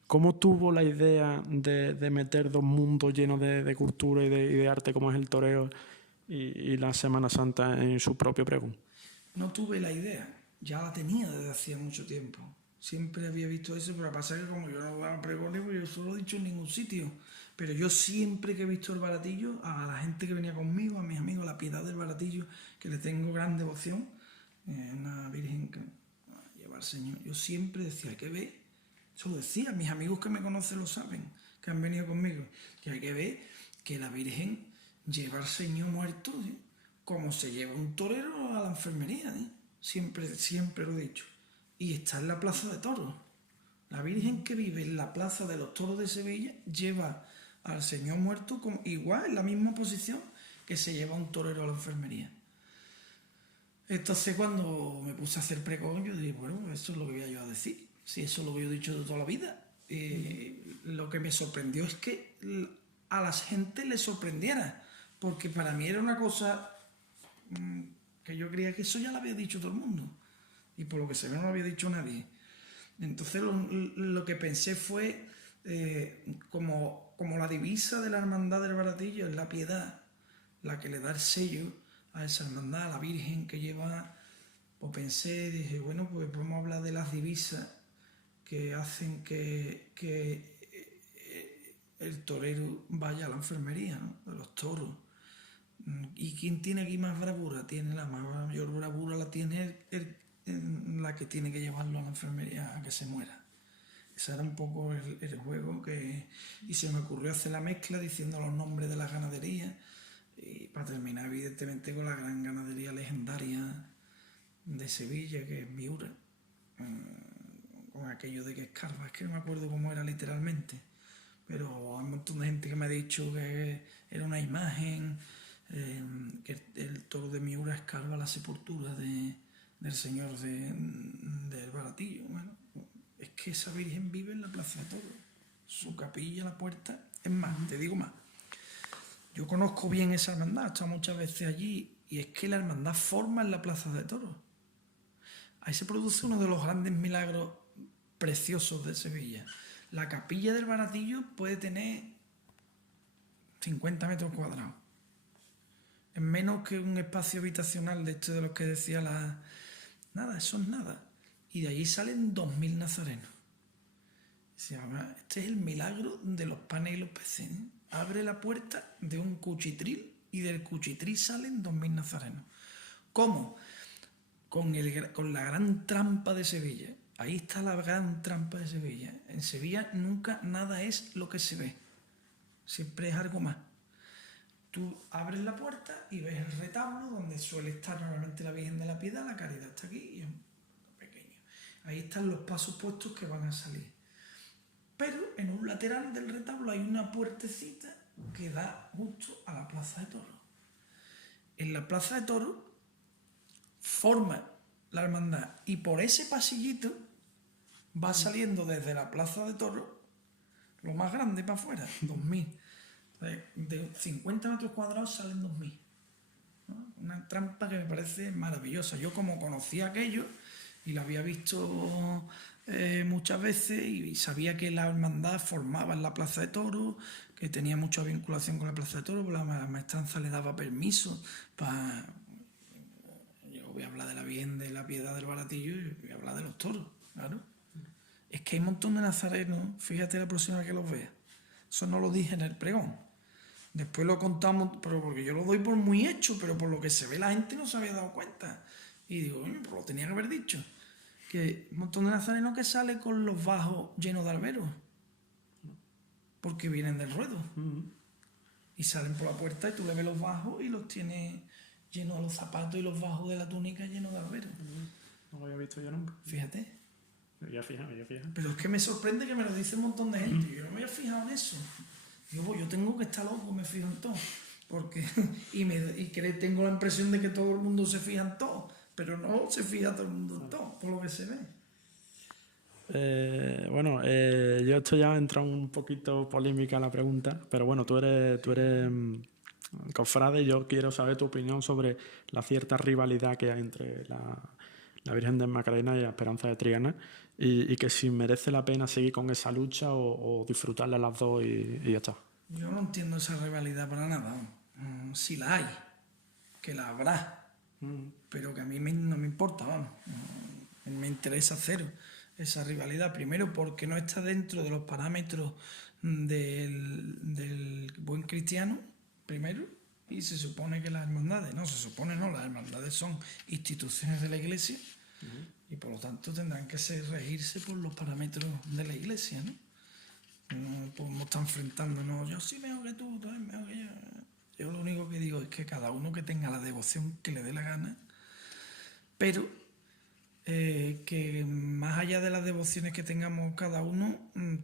¿Cómo tuvo la idea de meter dos mundos llenos de cultura y de arte como es el toreo y la Semana Santa en su propio pregón? No tuve la idea, ya la tenía desde hacía mucho tiempo. Siempre había visto eso, pero pasa que como yo no daba pregones, pues yo solo he dicho en ningún sitio. Pero yo siempre que he visto el baratillo, a la gente que venía conmigo, a mis amigos, la Piedad del Baratillo, que le tengo gran devoción, una virgen que lleva al Señor, yo siempre decía, hay que ver, eso lo decía, mis amigos que me conocen lo saben, que han venido conmigo, que hay que ver que la Virgen lleva al Señor muerto, ¿sí? Como se lleva un torero a la enfermería, ¿sí? Siempre lo he dicho. Y está en la Plaza de Toros. La Virgen que vive en la Plaza de los Toros de Sevilla lleva al Señor muerto igual, en la misma posición que se lleva un torero a la enfermería. Entonces cuando me puse a hacer pregón, yo dije, bueno, eso es lo que voy a yo a decir. Si eso es lo que yo he dicho de toda la vida. Lo que me sorprendió es que a la gente le sorprendiera, porque para mí era una cosa que yo creía que eso ya lo había dicho todo el mundo. Y por lo que se ve no lo había dicho nadie. Entonces lo que pensé fue como la divisa de la hermandad del baratillo es la piedad, la que le da el sello a esa hermandad, a la Virgen que lleva, pues pensé, dije, bueno, pues vamos a hablar de las divisas que hacen que el torero vaya a la enfermería, ¿no? De los toros. ¿Y quién tiene aquí más bravura? La mayor bravura la tiene la que tiene que llevarlo a la enfermería a que se muera. Ese era un poco el juego y se me ocurrió hacer la mezcla diciendo los nombres de las ganaderías y para terminar evidentemente con la gran ganadería legendaria de Sevilla, que es Miura, con aquello de que escarba, es que no me acuerdo cómo era literalmente, pero hay un montón de gente que me ha dicho que era una imagen, que el toro de Miura escarba la sepultura del señor del Baratillo. Bueno, es que esa Virgen vive en la Plaza de Toros, su capilla, la puerta. Es más, te digo más, yo conozco bien esa hermandad, he estado muchas veces allí, y es que la hermandad forma en la Plaza de Toros. Ahí se produce uno de los grandes milagros preciosos de Sevilla. La capilla del Baratillo puede tener 50 metros cuadrados. Es menos que un espacio habitacional de estos de los que decía la... Nada, eso es nada. Y de allí salen 2000 nazarenos. Este es el milagro de los panes y los peces. Abre la puerta de un cuchitril y del cuchitril salen 2000 nazarenos. ¿Cómo? Con la gran trampa de Sevilla. Ahí está la gran trampa de Sevilla. En Sevilla nunca nada es lo que se ve. Siempre es algo más. Tú abres la puerta y ves el retablo donde suele estar normalmente la Virgen de la Piedad, la Caridad está aquí y es pequeño. Ahí están los pasos puestos que van a salir. Pero en un lateral del retablo hay una puertecita que da justo a la Plaza de Toros. En la Plaza de Toros forma la hermandad y por ese pasillito va saliendo desde la Plaza de Toros lo más grande para afuera, 2000. De 50 metros cuadrados salen 2000. ¿No? Una trampa que me parece maravillosa. Yo como conocía aquello y lo había visto muchas veces y sabía que la hermandad formaba en la Plaza de Toros, que tenía mucha vinculación con la Plaza de Toros, porque la maestranza le daba permiso para... Yo voy a hablar de la Virgen de la Piedad del Baratillo y voy a hablar de los toros, claro. Es que hay un montón de nazarenos, fíjate la próxima vez que los veas. Eso no lo dije en el pregón. Después lo contamos, pero porque yo lo doy por muy hecho, pero por lo que se ve la gente no se había dado cuenta. Y digo, pues lo tenía que haber dicho. Que un montón de nazarenos que sale con los bajos llenos de alberos. Porque vienen del ruedo. Y salen por la puerta y tú le ves los bajos y los tienes llenos de los zapatos y los bajos de la túnica llenos de alberos. No lo había visto yo nunca. Fíjate. Ya fija. Pero es que me sorprende que me lo dice un montón de gente. Yo no me había fijado en eso. Digo, yo tengo que estar loco, me fijo en todo. Porque, tengo la impresión de que todo el mundo se fija en todo. Pero no se fija todo el mundo en todo, por lo que se ve. Yo esto ya entra un poquito polémica en la pregunta, pero bueno, tú eres cofrade y yo quiero saber tu opinión sobre la cierta rivalidad que hay entre la Virgen de Macarena y la Esperanza de Triana y que si merece la pena seguir con esa lucha o disfrutarla las dos y ya está. Yo no entiendo esa rivalidad para nada. Si la hay, que la habrá, pero que a mí no me importa, vamos. Me interesa cero esa rivalidad. Primero porque no está dentro de los parámetros del buen cristiano, primero, y se supone que las hermandades, las hermandades son instituciones de la Iglesia y por lo tanto tendrán que regirse por los parámetros de la Iglesia, ¿no? No podemos estar enfrentándonos, yo soy mejor que tú eres mejor que yo. Yo lo único que digo es que cada uno que tenga la devoción que le dé la gana, pero que más allá de las devociones que tengamos cada uno,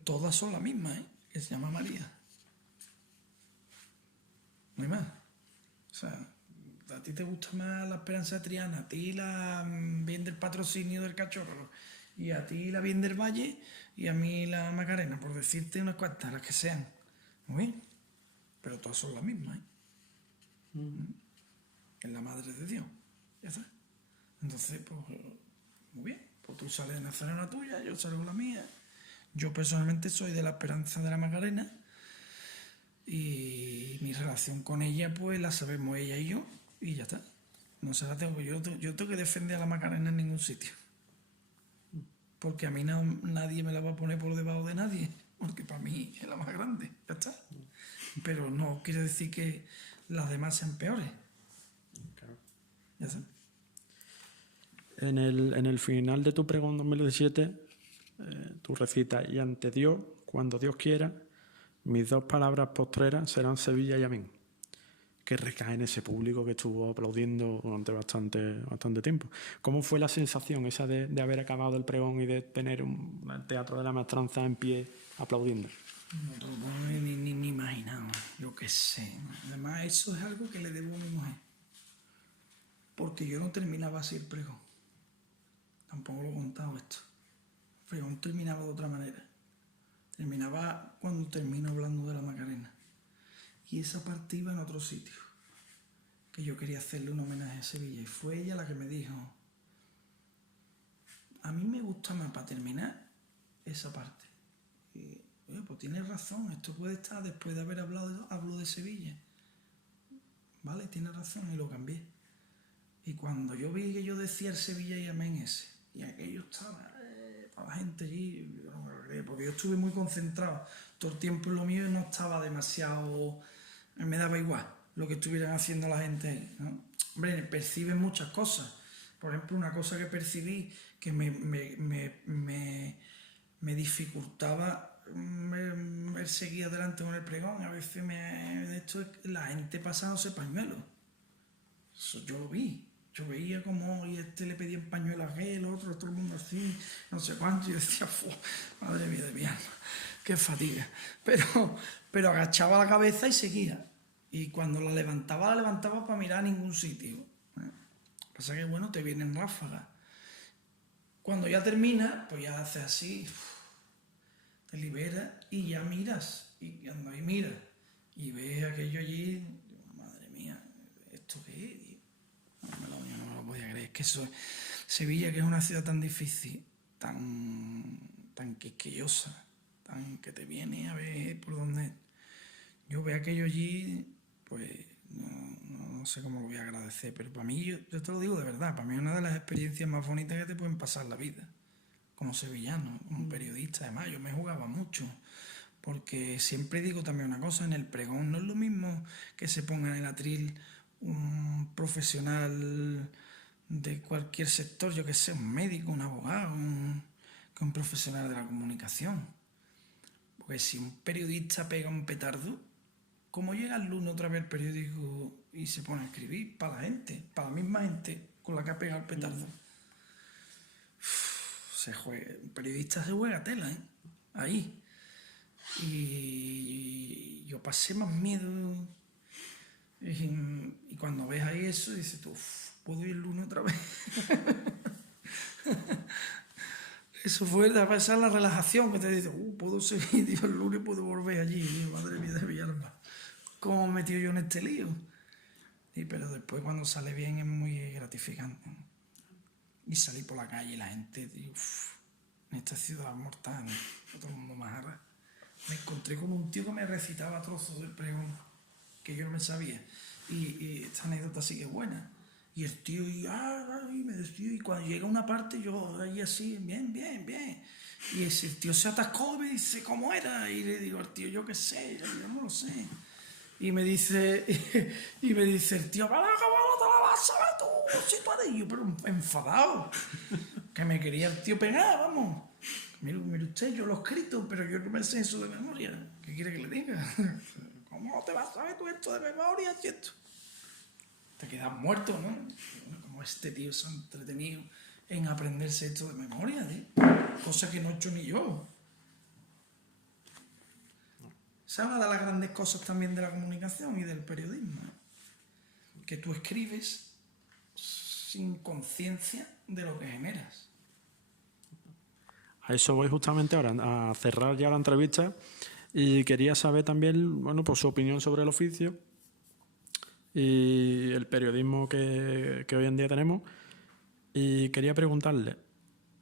todas son las mismas, que se llama María. No hay más. O sea, a ti te gusta más la Esperanza de Triana, a ti la Virgen del Patrocinio del Cachorro, y a ti la Virgen del Valle, y a mí la Macarena, por decirte unas cuantas, las que sean. Muy bien. Pero todas son las mismas, Es la Madre de Dios. Ya está. Entonces, pues, muy bien. Pues tú sales de Nazareno la tuya, yo salgo la mía. Yo personalmente soy de la Esperanza de la Macarena. Y mi relación con ella, pues la sabemos ella y yo. Y ya está. No se la tengo. Yo tengo que defender a la Macarena en ningún sitio. Porque a mí nadie me la va a poner por debajo de nadie. Porque para mí es la más grande. Ya está. Pero no quiere decir que las demás sean peores. Claro. Ya está. en el final de tu pregón 2017, tú recitas: y ante Dios, cuando Dios quiera, mis 2 palabras postreras serán Sevilla y amén. Que recae en ese público que estuvo aplaudiendo durante bastante tiempo. ¿Cómo fue la sensación esa de haber acabado el pregón y de tener el Teatro de la Maestranza en pie aplaudiendo? No te lo puedo ni imaginar, yo qué sé. Además, eso es algo que le debo a mi mujer. Porque yo no terminaba así el pregón. Tampoco lo he contado esto. El pregón terminaba de otra manera. Terminaba cuando termino hablando de la Macarena. Y esa parte iba en otro sitio. Que yo quería hacerle un homenaje a Sevilla. Y fue ella la que me dijo: a mí me gusta más para terminar esa parte. Y, oye, pues tienes razón, esto puede estar después de haber hablo de Sevilla. Vale, tienes razón, y lo cambié. Y cuando yo vi que yo decía el Sevilla y amén ese, y aquello estaba, toda la gente allí, yo no me lo creía, porque yo estuve muy concentrado todo el tiempo en lo mío y no estaba demasiado, me daba igual lo que estuvieran haciendo la gente ahí, ¿no? Hombre, perciben muchas cosas. Por ejemplo, una cosa que percibí que me dificultaba seguir adelante con el pregón. A veces la gente pasándose pañuelos. Eso yo lo vi. Yo veía como y le pedía un pañuelo a aquel, otro, todo el mundo así, no sé cuánto. Y yo decía: madre mía de mi alma, qué fatiga. Pero agachaba la cabeza y seguía. Y cuando la levantaba para mirar a ningún sitio. Pasa que, bueno, te vienen ráfagas. Cuando ya termina, pues ya haces así, te liberas y ya miras. Y cuando ahí miras y ves aquello allí, madre mía, ¿esto qué es? Yo no me lo podía creer. Es que Sevilla, que es una ciudad tan difícil, tan quisquillosa, tan que te viene a ver por dónde. Yo veo aquello allí, pues no sé cómo lo voy a agradecer, pero para mí, yo te lo digo de verdad, para mí es una de las experiencias más bonitas que te pueden pasar en la vida, como sevillano, como periodista. Además, yo me jugaba mucho, porque siempre digo también una cosa: en el pregón no es lo mismo que se ponga en el atril un profesional de cualquier sector, yo que sé, un médico, un abogado, que un profesional de la comunicación. Porque si un periodista pega un petardo, ¿cómo llega el lunes otra vez el periódico y se pone a escribir para la gente, para la misma gente con la que ha pegado el petardo? Un periodista se juega tela, ¿eh? Ahí. Y yo pasé más miedo. Y cuando ves ahí eso, dices tú: ¿puedo ir el lunes otra vez? Eso fue de pasar la relajación, que te dice: puedo seguir, tío, el lunes puedo volver allí. Tío, madre mía de mi alma, ¿cómo me he metido yo en este lío? Pero después, cuando sale bien, es muy gratificante. Y salí por la calle y la gente, tío, en esta ciudad mortal, todo el mundo más arra. Me encontré con un tío que me recitaba trozos del pregón que yo no me sabía. Y esta anécdota sí que es buena. Y el tío, me despidió. Y cuando llega una parte, yo ahí así, bien. Y ese tío se atascó y me dice: ¿cómo era? Y le digo al tío: yo qué sé, yo no lo sé. Y me dice el tío: ¿cómo te la vas a saber tú? Si tú eres yo, pero enfadado. Que me quería el tío pegar, vamos. Mire usted, yo lo he escrito, pero yo no me sé eso de memoria. ¿Qué quiere que le diga? ¿Cómo te vas a saber tú esto de memoria, cierto? Te quedas muerto, ¿no? Como este tío se ha entretenido en aprenderse esto de memoria, ¿eh? Cosa que no he hecho ni yo. Esa es una de las grandes cosas también de la comunicación y del periodismo, ¿eh? Que tú escribes sin conciencia de lo que generas. A eso voy justamente ahora, a cerrar ya la entrevista, y quería saber también, bueno, pues su opinión sobre el oficio y el periodismo que hoy en día tenemos. Y quería preguntarle: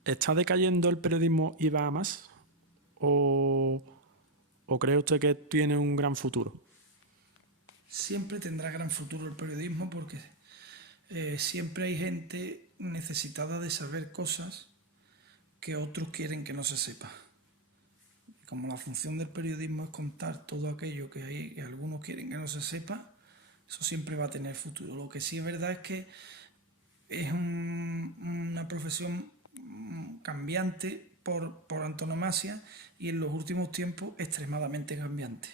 ¿está decayendo el periodismo y va a más? ¿O cree usted que tiene un gran futuro? Siempre tendrá gran futuro el periodismo, porque siempre hay gente necesitada de saber cosas que otros quieren que no se sepa. Y como la función del periodismo es contar todo aquello que algunos quieren que no se sepa, eso siempre va a tener futuro. Lo que sí es verdad es que es una profesión cambiante por antonomasia y en los últimos tiempos extremadamente cambiante.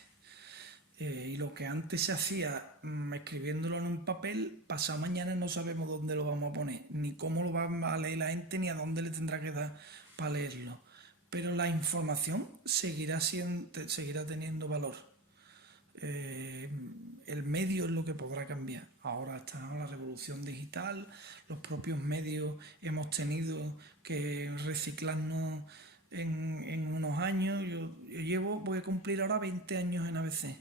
Y lo que antes se hacía escribiéndolo en un papel, pasado mañana no sabemos dónde lo vamos a poner, ni cómo lo va a leer la gente, ni a dónde le tendrá que dar para leerlo. Pero la información seguirá teniendo valor. El medio es lo que podrá cambiar. Ahora está la revolución digital, los propios medios hemos tenido que reciclarnos en unos años. Yo voy a cumplir ahora 20 años en ABC.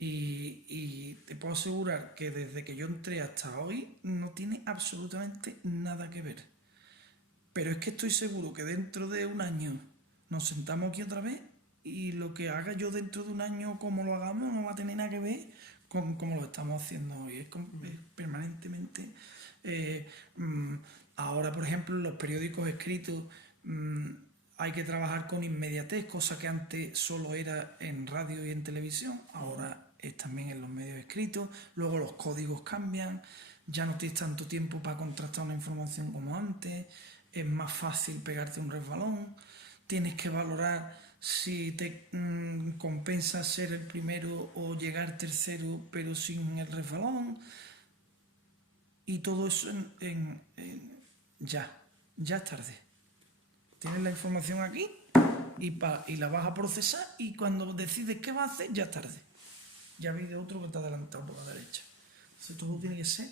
Y te puedo asegurar que desde que yo entré hasta hoy no tiene absolutamente nada que ver. Pero es que estoy seguro que dentro de un año nos sentamos aquí otra vez y lo que haga yo dentro de un año, como lo hagamos, no va a tener nada que ver con cómo lo estamos haciendo hoy. Es permanentemente... ahora, por ejemplo, en los periódicos escritos hay que trabajar con inmediatez, cosa que antes solo era en radio y en televisión. Ahora es también en los medios escritos. Luego los códigos cambian. Ya no tienes tanto tiempo para contrastar una información como antes. Es más fácil pegarte un resbalón. Tienes que valorar si te compensa ser el primero o llegar tercero pero sin el resbalón. Y todo eso ya es tarde. Tienes la información aquí y la vas a procesar y cuando decides qué vas a hacer ya es tarde. Ya viene otro que te ha adelantado por la derecha. Entonces todo tiene que ser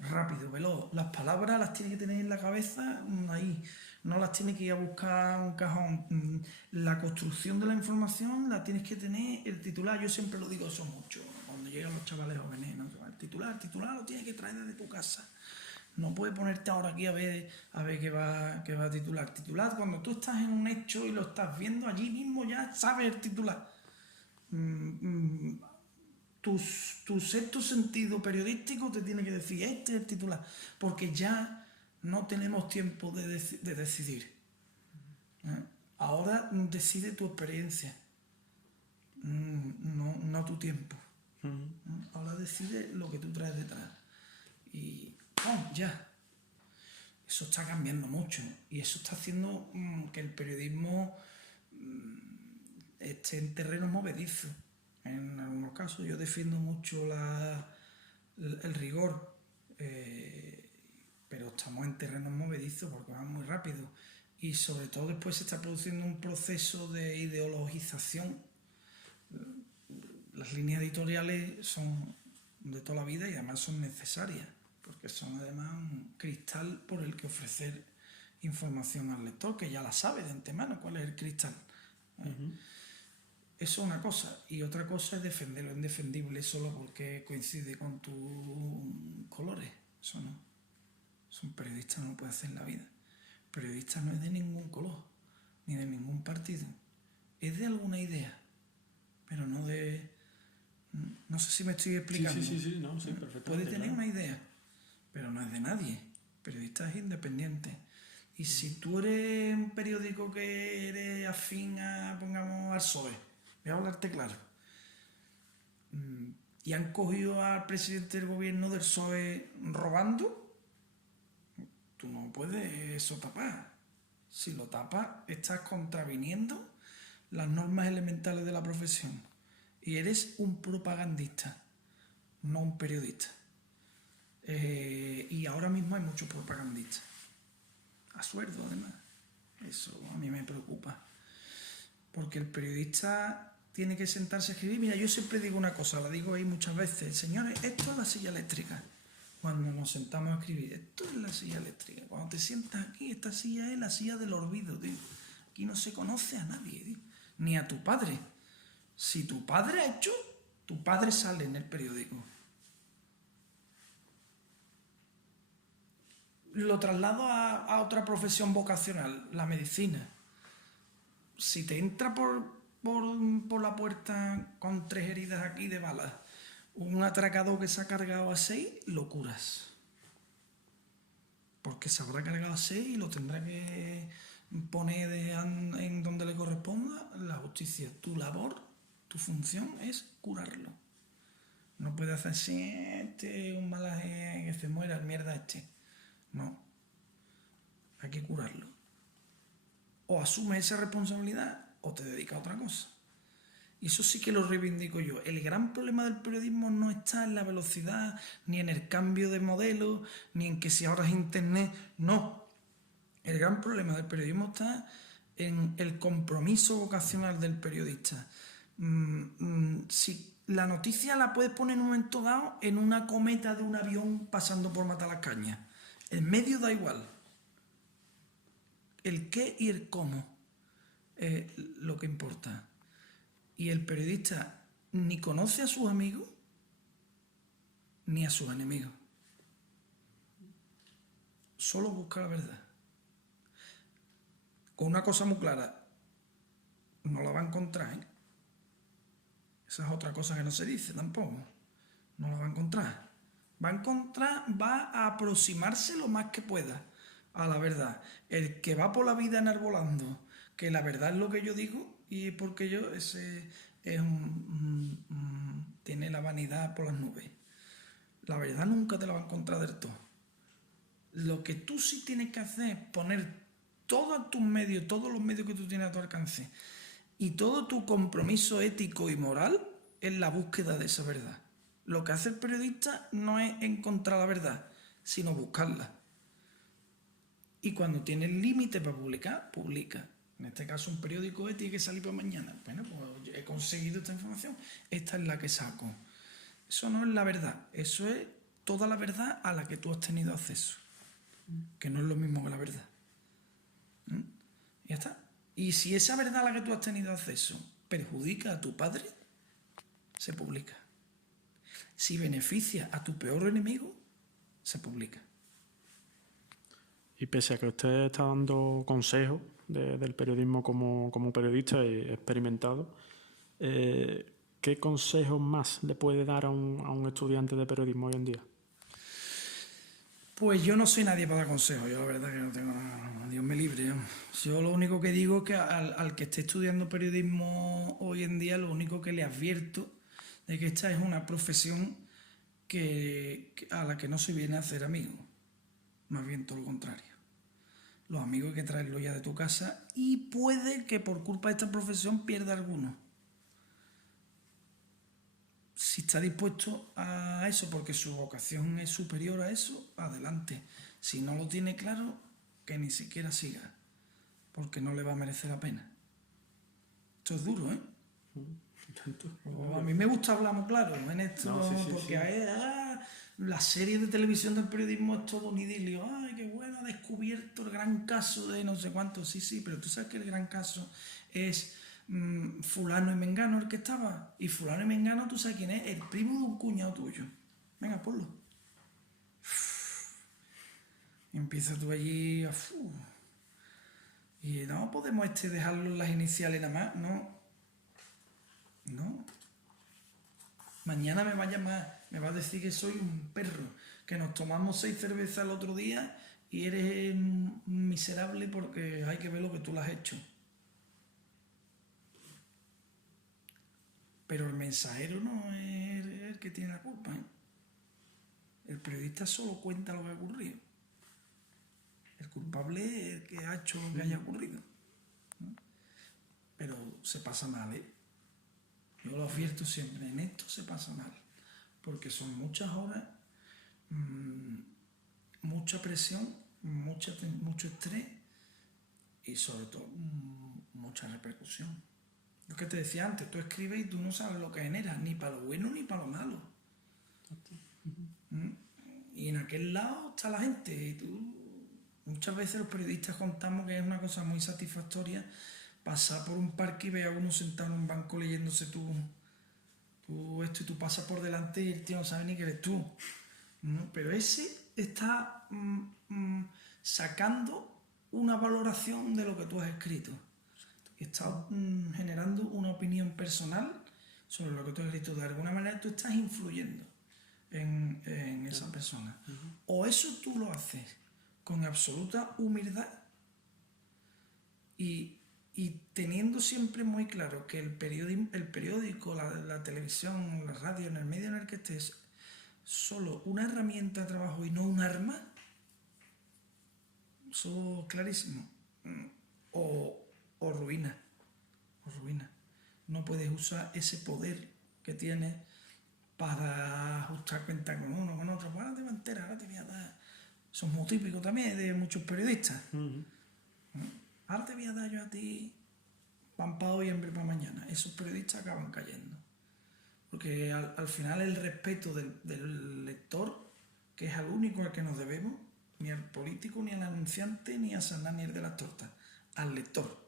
rápido, veloz. Las palabras las tienes que tener en la cabeza ahí. No las tienes que ir a buscar a un cajón. La construcción de la información la tienes que tener el titular. Yo siempre lo digo eso mucho. Cuando llegan los chavales jóvenes, ¿no? El titular lo tienes que traer desde tu casa. No puedes ponerte ahora aquí a ver qué va a titular. Titular, cuando tú estás en un hecho y lo estás viendo allí mismo ya sabes el titular. Tu sexto sentido periodístico te tiene que decir, este es el titular, porque ya no tenemos tiempo de decidir. Ahora decide tu experiencia, no tu tiempo. Ahora decide lo que tú traes detrás. Y ya. Eso está cambiando mucho y eso está haciendo que el periodismo esté en terreno movedizo. En algunos casos yo defiendo mucho el rigor, pero estamos en terrenos movedizos porque van muy rápido y sobre todo después se está produciendo un proceso de ideologización. Las líneas editoriales son de toda la vida y además son necesarias porque son además un cristal por el que ofrecer información al lector, que ya la sabe de antemano cuál es el cristal. Eso es una cosa, y otra cosa es defender lo indefendible solo porque coincide con tus colores. Eso no. Eso un periodista no puede hacer en la vida. El periodista no es de ningún color, ni de ningún partido. Es de alguna idea, pero no de... No sé si me estoy explicando. Sí, no, sí, perfectamente. Puede tener una idea, pero no es de nadie. El periodista es independiente. Y si tú eres un periódico que eres afín a, pongamos, al PSOE, voy a hablarte claro, y han cogido al presidente del gobierno del PSOE robando, tú no puedes eso tapar. Si lo tapas, estás contraviniendo las normas elementales de la profesión. Y eres un propagandista, no un periodista. Y ahora mismo hay muchos propagandistas. A sueldo, además. Eso a mí me preocupa. Porque el periodista tiene que sentarse a escribir. Mira, yo siempre digo una cosa, la digo ahí muchas veces. Señores, esto es la silla eléctrica. Cuando nos sentamos a escribir, esto es la silla eléctrica. Cuando te sientas aquí, esta silla es la silla del olvido, tío. Aquí no se conoce a nadie, tío. Ni a tu padre. Si tu padre ha hecho, tu padre sale en el periódico. Lo traslado a otra profesión vocacional, la medicina. Si te entra por la puerta con 3 heridas aquí de balas, un atracador que se ha cargado a 6, lo curas. Porque se habrá cargado a 6 y lo tendrá que poner en donde le corresponda la justicia. Tu labor, tu función es curarlo. No puedes hacer así, un malaje que se muera, mierda este. No. Hay que curarlo. O asumes esa responsabilidad o te dedicas a otra cosa. Y eso sí que lo reivindico yo. El gran problema del periodismo no está en la velocidad, ni en el cambio de modelo, ni en que si ahora es internet. No. El gran problema del periodismo está en el compromiso vocacional del periodista. Si la noticia la puedes poner en un momento dado en una cometa de un avión pasando por Matalascañas. El medio da igual. El qué y el cómo es lo que importa. Y el periodista ni conoce a sus amigos ni a sus enemigos. Solo busca la verdad. Con una cosa muy clara, no la va a encontrar, ¿eh? Esa es otra cosa que no se dice tampoco. No la va a encontrar. Va a aproximarse lo más que pueda a la verdad. El que va por la vida enarbolando que la verdad es lo que yo digo y porque yo, ese es tiene la vanidad por las nubes. La verdad nunca te la va a encontrar del todo. Lo que tú sí tienes que hacer es poner todos tus medios, todos los medios que tú tienes a tu alcance y todo tu compromiso ético y moral en la búsqueda de esa verdad. Lo que hace el periodista no es encontrar la verdad, sino buscarla. Y cuando tiene el límite para publicar, publica. En este caso, un periódico tiene que salir para mañana. Bueno, pues he conseguido esta información, esta es la que saco. Eso no es la verdad, eso es toda la verdad a la que tú has tenido acceso, que no es lo mismo que la verdad. Ya está. Y si esa verdad a la que tú has tenido acceso perjudica a tu padre, se publica. Si beneficia a tu peor enemigo, se publica. Y pese a que usted está dando consejos del periodismo como periodista y experimentado, ¿qué consejos más le puede dar a un estudiante de periodismo hoy en día? Pues yo no soy nadie para dar consejos, yo la verdad que no tengo nada, Dios me libre. Yo lo único que digo es que al que esté estudiando periodismo hoy en día, lo único que le advierto es que esta es una profesión a la que no se viene a hacer amigos, más bien todo lo contrario. Los amigos hay que traerlos ya de tu casa y puede que por culpa de esta profesión pierda alguno. Si está dispuesto a eso porque su vocación es superior a eso, adelante. Si no lo tiene claro, que ni siquiera siga, porque no le va a merecer la pena. Esto es duro, ¿eh? A mí me gusta hablar muy claro en esto, porque la serie de televisión del periodismo es todo un idilio. Ay, qué bueno, ha descubierto el gran caso de no sé cuánto. Sí, pero tú sabes que el gran caso es fulano y mengano el que estaba. Y fulano y mengano, tú sabes quién es, el primo de un cuñado tuyo. Venga, ponlo. Y empieza tú allí y no podemos dejarlo en las iniciales nada más, no. Mañana me va a llamar, me va a decir que soy un perro, que nos tomamos 6 cervezas el otro día y eres miserable porque hay que ver lo que tú le has hecho. Pero el mensajero no es el que tiene la culpa, ¿eh? El periodista solo cuenta lo que ha ocurrido. El culpable es el que ha hecho lo que haya ocurrido, ¿no? Pero se pasa mal, ¿eh? Yo lo advierto siempre, en esto se pasa mal, porque son muchas horas, mucha presión, mucho estrés y sobre todo mucha repercusión. Lo que te decía antes, tú escribes y tú no sabes lo que generas, ni para lo bueno ni para lo malo. Y en aquel lado está la gente. Y muchas veces los periodistas contamos que es una cosa muy satisfactoria pasar por un parque y ver a uno sentado en un banco leyéndose tú esto y tú pasas por delante y el tío no sabe ni que eres tú, ¿no? Pero ese está sacando una valoración de lo que tú has escrito y está generando una opinión personal sobre lo que tú has escrito. De alguna manera tú estás influyendo en esa persona. O eso tú lo haces con absoluta humildad y teniendo siempre muy claro que el periódico, la televisión, la radio, en el medio en el que estés, solo una herramienta de trabajo y no un arma, Eso clarísimo. O ruina. O ruina. No puedes usar ese poder que tienes para ajustar cuenta con uno, con otro. Pues ahora te voy a enterar, ahora te voy a dar. Eso es muy típico también de muchos periodistas. Ahora te voy a dar yo a ti pan para hoy y hambre para mañana. Esos periodistas acaban cayendo. Porque al final el respeto del lector, que es al único al que nos debemos, ni al político, ni al anunciante, ni a San Daniel de las tortas, al lector.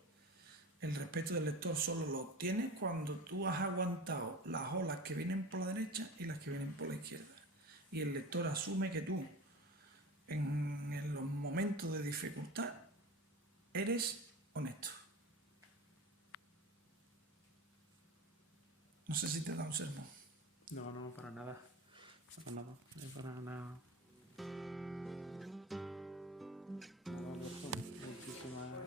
El respeto del lector solo lo obtienes cuando tú has aguantado las olas que vienen por la derecha y las que vienen por la izquierda. Y el lector asume que tú, en los momentos de dificultad, eres honesto. No sé si te da un sermón. No, para nada. Para nada. Para nada. Muchísimas.